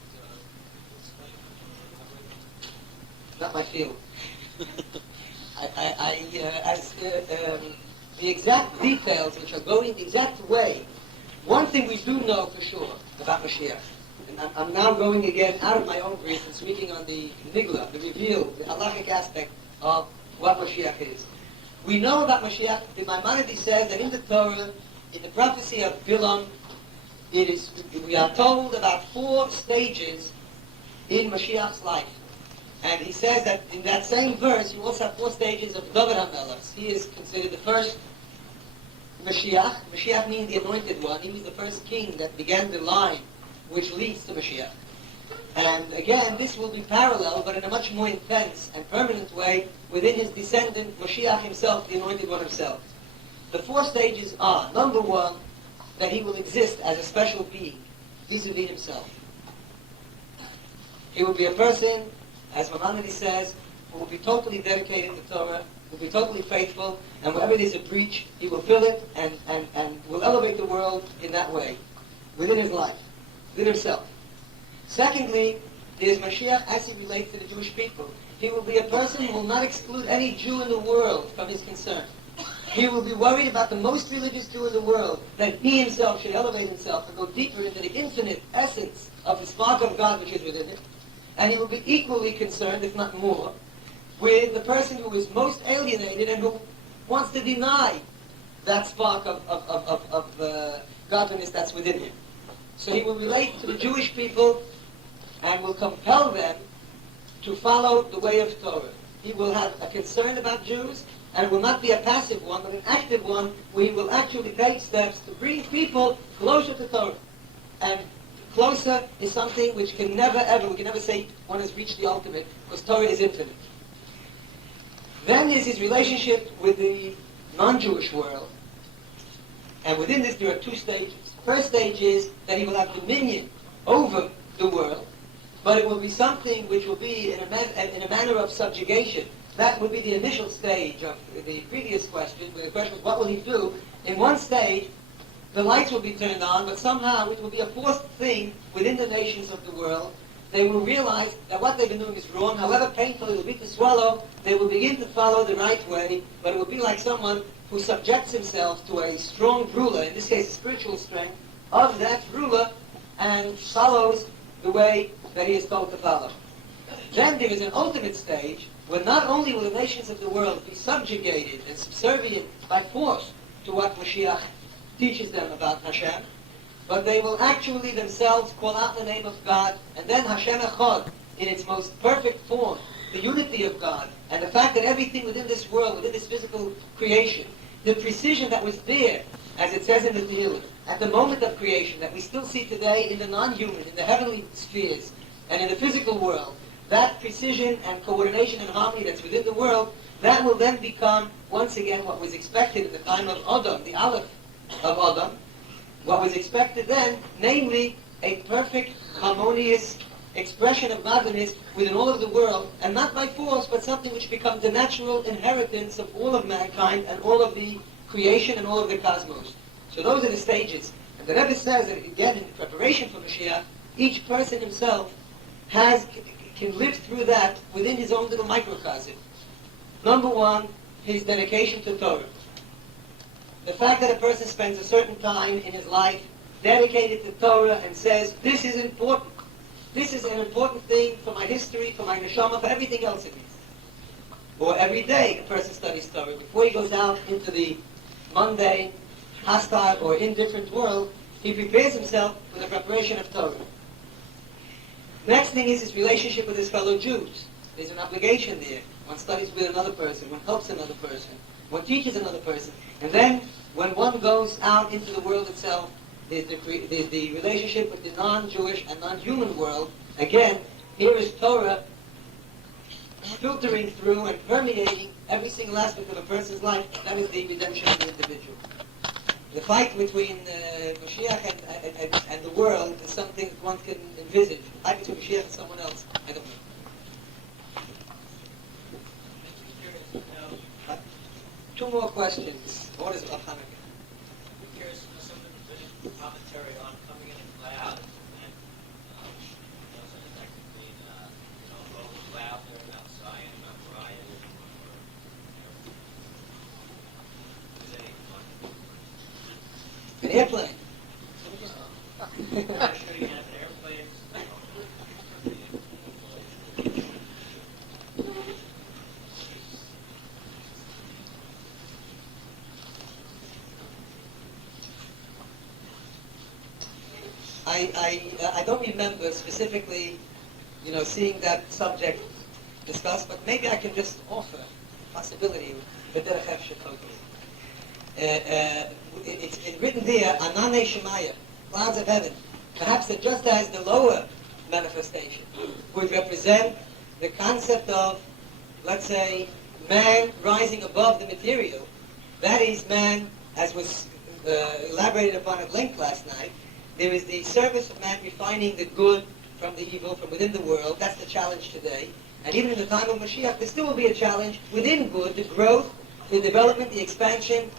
Explain Not my field. The exact details which are going the exact way, one thing we do know for sure about Mashiach, and I'm now going again out of my own brief and speaking on the nigla, the reveal, the halachic aspect of what Mashiach is. We know about Mashiach, the Maimonides says that in the Torah, in the prophecy of Bilam, we are told about 4 stages in Mashiach's life. And he says that in that same verse, you also have 4 stages of David HaMelech. He is considered the first Mashiach. Mashiach means the anointed one. He was the first king that began the line which leads to Mashiach. And again, this will be parallel, but in a much more intense and permanent way, within his descendant, Moshiach himself, the anointed one himself. The 4 stages are, number 1, that he will exist as a special being, vis-a-vis himself. He will be a person, as Maimonides says, who will be totally dedicated to Torah, will be totally faithful, and wherever there's a breach, he will fill it and will elevate the world in that way, within his life, within himself. Secondly, there's Mashiach as he relates to the Jewish people. He will be a person who will not exclude any Jew in the world from his concern. He will be worried about the most religious Jew in the world, that he himself should elevate himself and go deeper into the infinite essence of the spark of God which is within him. And he will be equally concerned, if not more, with the person who is most alienated and who wants to deny that spark of godliness that's within him. So he will relate to the Jewish people and will compel them to follow the way of Torah. He will have a concern about Jews, and it will not be a passive one, but an active one, where he will actually take steps to bring people closer to Torah. And closer is something which can never ever, we can never say one has reached the ultimate, because Torah is infinite. Then is his relationship with the non-Jewish world, and within this there are 2 stages. First stage is that he will have dominion over the world, but it will be something which will be in a manner of subjugation. That would be the initial stage of the previous question, where the question was, what will he do? In one stage, the lights will be turned on, but somehow it will be a forced thing within the nations of the world. They will realize that what they've been doing is wrong. However painful it will be to swallow, they will begin to follow the right way, but it will be like someone who subjects himself to a strong ruler, in this case a spiritual strength, of that ruler, and follows the way that he is told to follow. Then there is an ultimate stage where not only will the nations of the world be subjugated and subservient by force to what Moshiach teaches them about Hashem, but they will actually themselves call out the name of God, and then Hashem Echad, in its most perfect form, the unity of God, and the fact that everything within this world, within this physical creation, the precision that was there, as it says in the Tehillim, at the moment of creation, that we still see today in the non-human, in the heavenly spheres, and in the physical world, that precision and coordination and harmony that's within the world, that will then become, once again, what was expected at the time of Adam, the Aleph of Adam, what was expected then, namely, a perfect, harmonious expression of godliness within all of the world, and not by force, but something which becomes the natural inheritance of all of mankind and all of the creation and all of the cosmos. So those are the stages. And the Rebbe says that, again, in preparation for Mashiach, each person himself can live through that within his own little microcosm. Number one, his dedication to Torah. The fact that a person spends a certain time in his life dedicated to Torah and says, this is important. This is an important thing for my history, for my neshama, for everything else in me. Or every day a person studies Torah. Before he goes out into the mundane, hostile, or indifferent world, he prepares himself for the preparation of Torah. Next thing is his relationship with his fellow Jews. There's an obligation there. One studies with another person, one helps another person, one teaches another person. And then, when one goes out into the world itself, there's the relationship with the non-Jewish and non-human world. Again, here is Torah filtering through and permeating every single aspect of a person's life. That is the redemption of the individual. The fight between Moshiach and the world is something that one can envisage. The fight between Moshiach and someone else, I don't know. Two more questions. What is Hanukkah? I'm curious to know some of the commentary on coming in a cloud and something that could mean, both cloud there, Mount Zion, Mount Orion, or An airplane. shooting at airplanes. I don't remember specifically, seeing that subject discussed, but maybe I can just offer a possibility. It's written there, Anane Shemaya, clouds of heaven. Perhaps that just as the lower manifestation would represent the concept of, let's say, man rising above the material. That is man, as was elaborated upon at length last night. There is the service of man refining the good from the evil, from within the world. That's the challenge today. And even in the time of Mashiach, there still will be a challenge within good, the growth, the development, the expansion,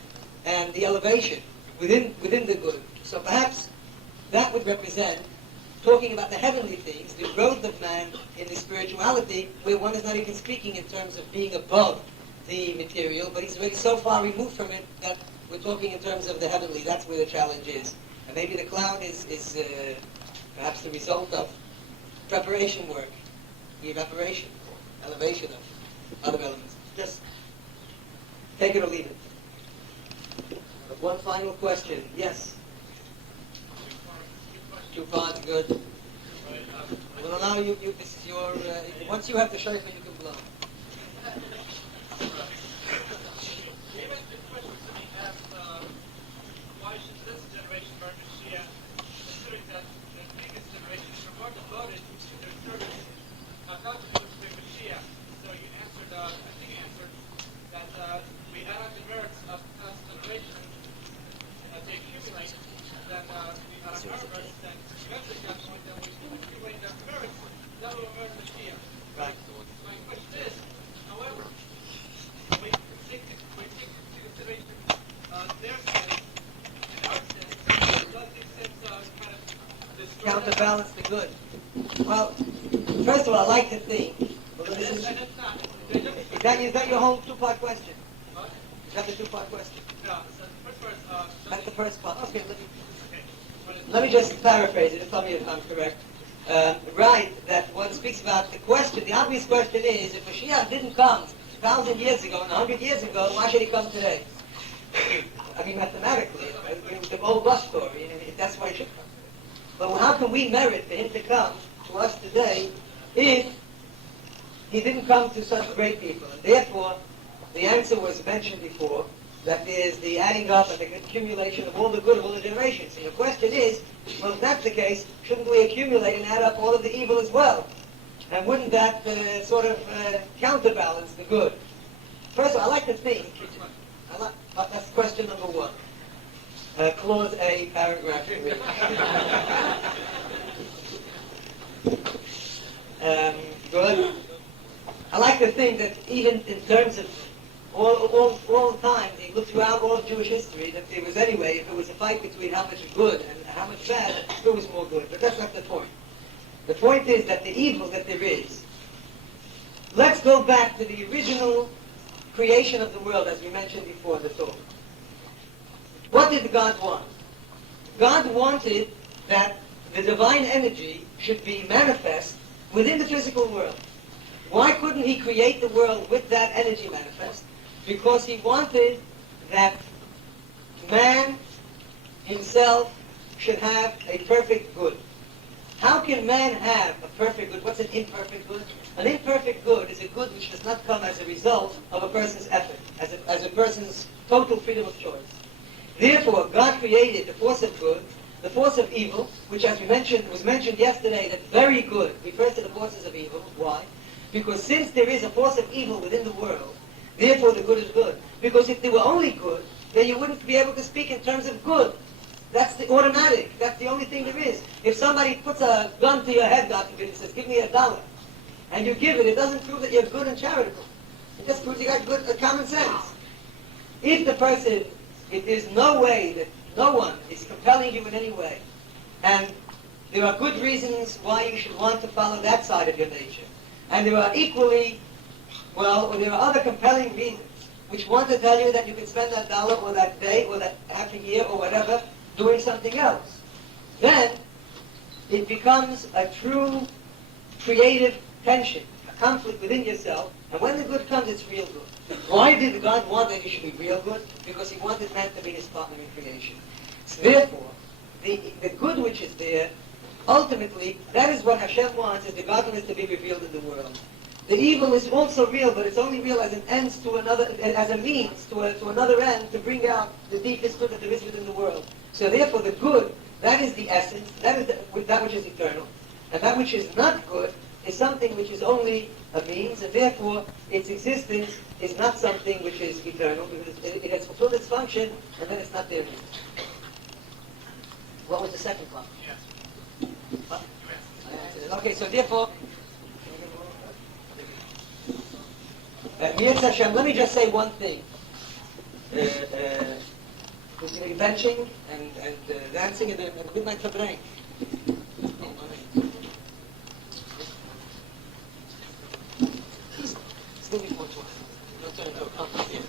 and the elevation within the good. So perhaps that would represent talking about the heavenly things, the growth of man in the spirituality, where one is not even speaking in terms of being above the material, but he's already so far removed from it that we're talking in terms of the heavenly. That's where the challenge is. And maybe the cloud is perhaps the result of preparation work, the evaporation, elevation of other elements. Just take it or leave it. One final question. Yes? 2 parts, good. We'll allow you, this is your, once you have the shofar, you can blow. Given the questions that we have, why should this generation learn Mashiach, considering that the previous generations were more devoted to their service, not to the Mashiach? So you answered, I think you answered, that we add on the merits of past generations as they accumulate, then we add on our merits, then eventually God's going to counterbalance the good? Well, first of all, I like to think. Well, this is that your whole two-part question? Is that the two-part question? No, so the first part, That's the first part. Okay, okay. let me just paraphrase it and tell me if I'm correct. Right, that one speaks about the question. The obvious question is, if Moshiach didn't come 1,000 years ago and 100 years ago, why should he come today? I mean, mathematically, it's the old bus story, and that's why he should come. But how can we merit for him to come to us today if he didn't come to such great people? And therefore, the answer was mentioned before, that is the adding up and the accumulation of all the good of all the generations. And the question is, well, if that's the case, shouldn't we accumulate and add up all of the evil as well? And wouldn't that sort of counterbalance the good? First of all, I like to think, that's question number one. Clause A, paragraph 3. Good. I like to think that even in terms of all time, you look throughout all of Jewish history, that there was anyway, if it was a fight between how much good and how much bad, there was more good. But that's not the point. The point is that the evil that there is, let's go back to the original creation of the world, as we mentioned before in the talk. What did God want? God wanted that the divine energy should be manifest within the physical world. Why couldn't he create the world with that energy manifest? Because he wanted that man himself should have a perfect good. How can man have a perfect good? What's an imperfect good? An imperfect good is a good which does not come as a result of a person's effort, as a person's total freedom of choice. Therefore, God created the force of good, the force of evil, which, as we mentioned, was mentioned yesterday, that very good refers to the forces of evil. Why? Because since there is a force of evil within the world, therefore the good is good. Because if they were only good, then you wouldn't be able to speak in terms of good. That's the automatic. That's the only thing there is. If somebody puts a gun to your head, God forbid, and says, give me $1, and you give it, it doesn't prove that you're good and charitable. It just proves you got good common sense. If there's no way that no one is compelling you in any way, and there are good reasons why you should want to follow that side of your nature, and there are equally, there are other compelling reasons which want to tell you that you can spend that $1 or that day or that half a year or whatever doing something else. Then it becomes a true creative tension, a conflict within yourself, and when the good comes, it's real good. Why did God want that you should be real good? Because he wanted man to be his partner in creation. So therefore, the good which is there, ultimately, that is what Hashem wants, is the godliness to be revealed in the world. The evil is also real, but it's only real as an ends to another, as a means to another end to bring out the deepest good that there is within the world. So therefore, the good, that is the essence, that is that which is eternal, and that which is not good is something which is only a means, and therefore its existence is not something which is eternal, because it has fulfilled its function, and then it's not there anymore. What was the second one? Yes. Huh? Okay, so therefore, Mir Hashem, let me just say one thing. Benching and dancing in the midnight February. Still before 12. Don't turn into a company.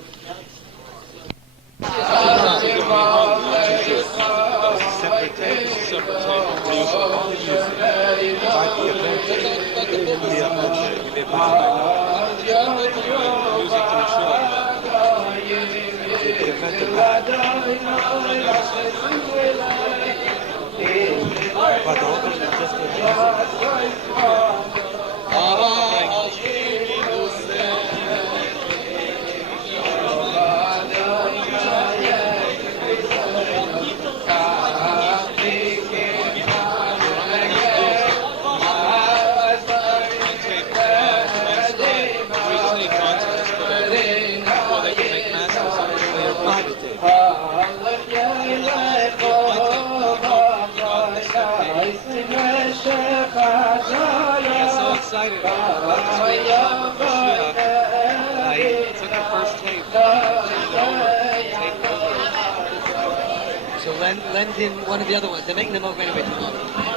Separate table. We use only music. Like the event, we have music to ensure the event but the organ is just a music. Excited about Moshiach. I took the first tape. So lend him one of the other ones. They're making them over anyway tomorrow.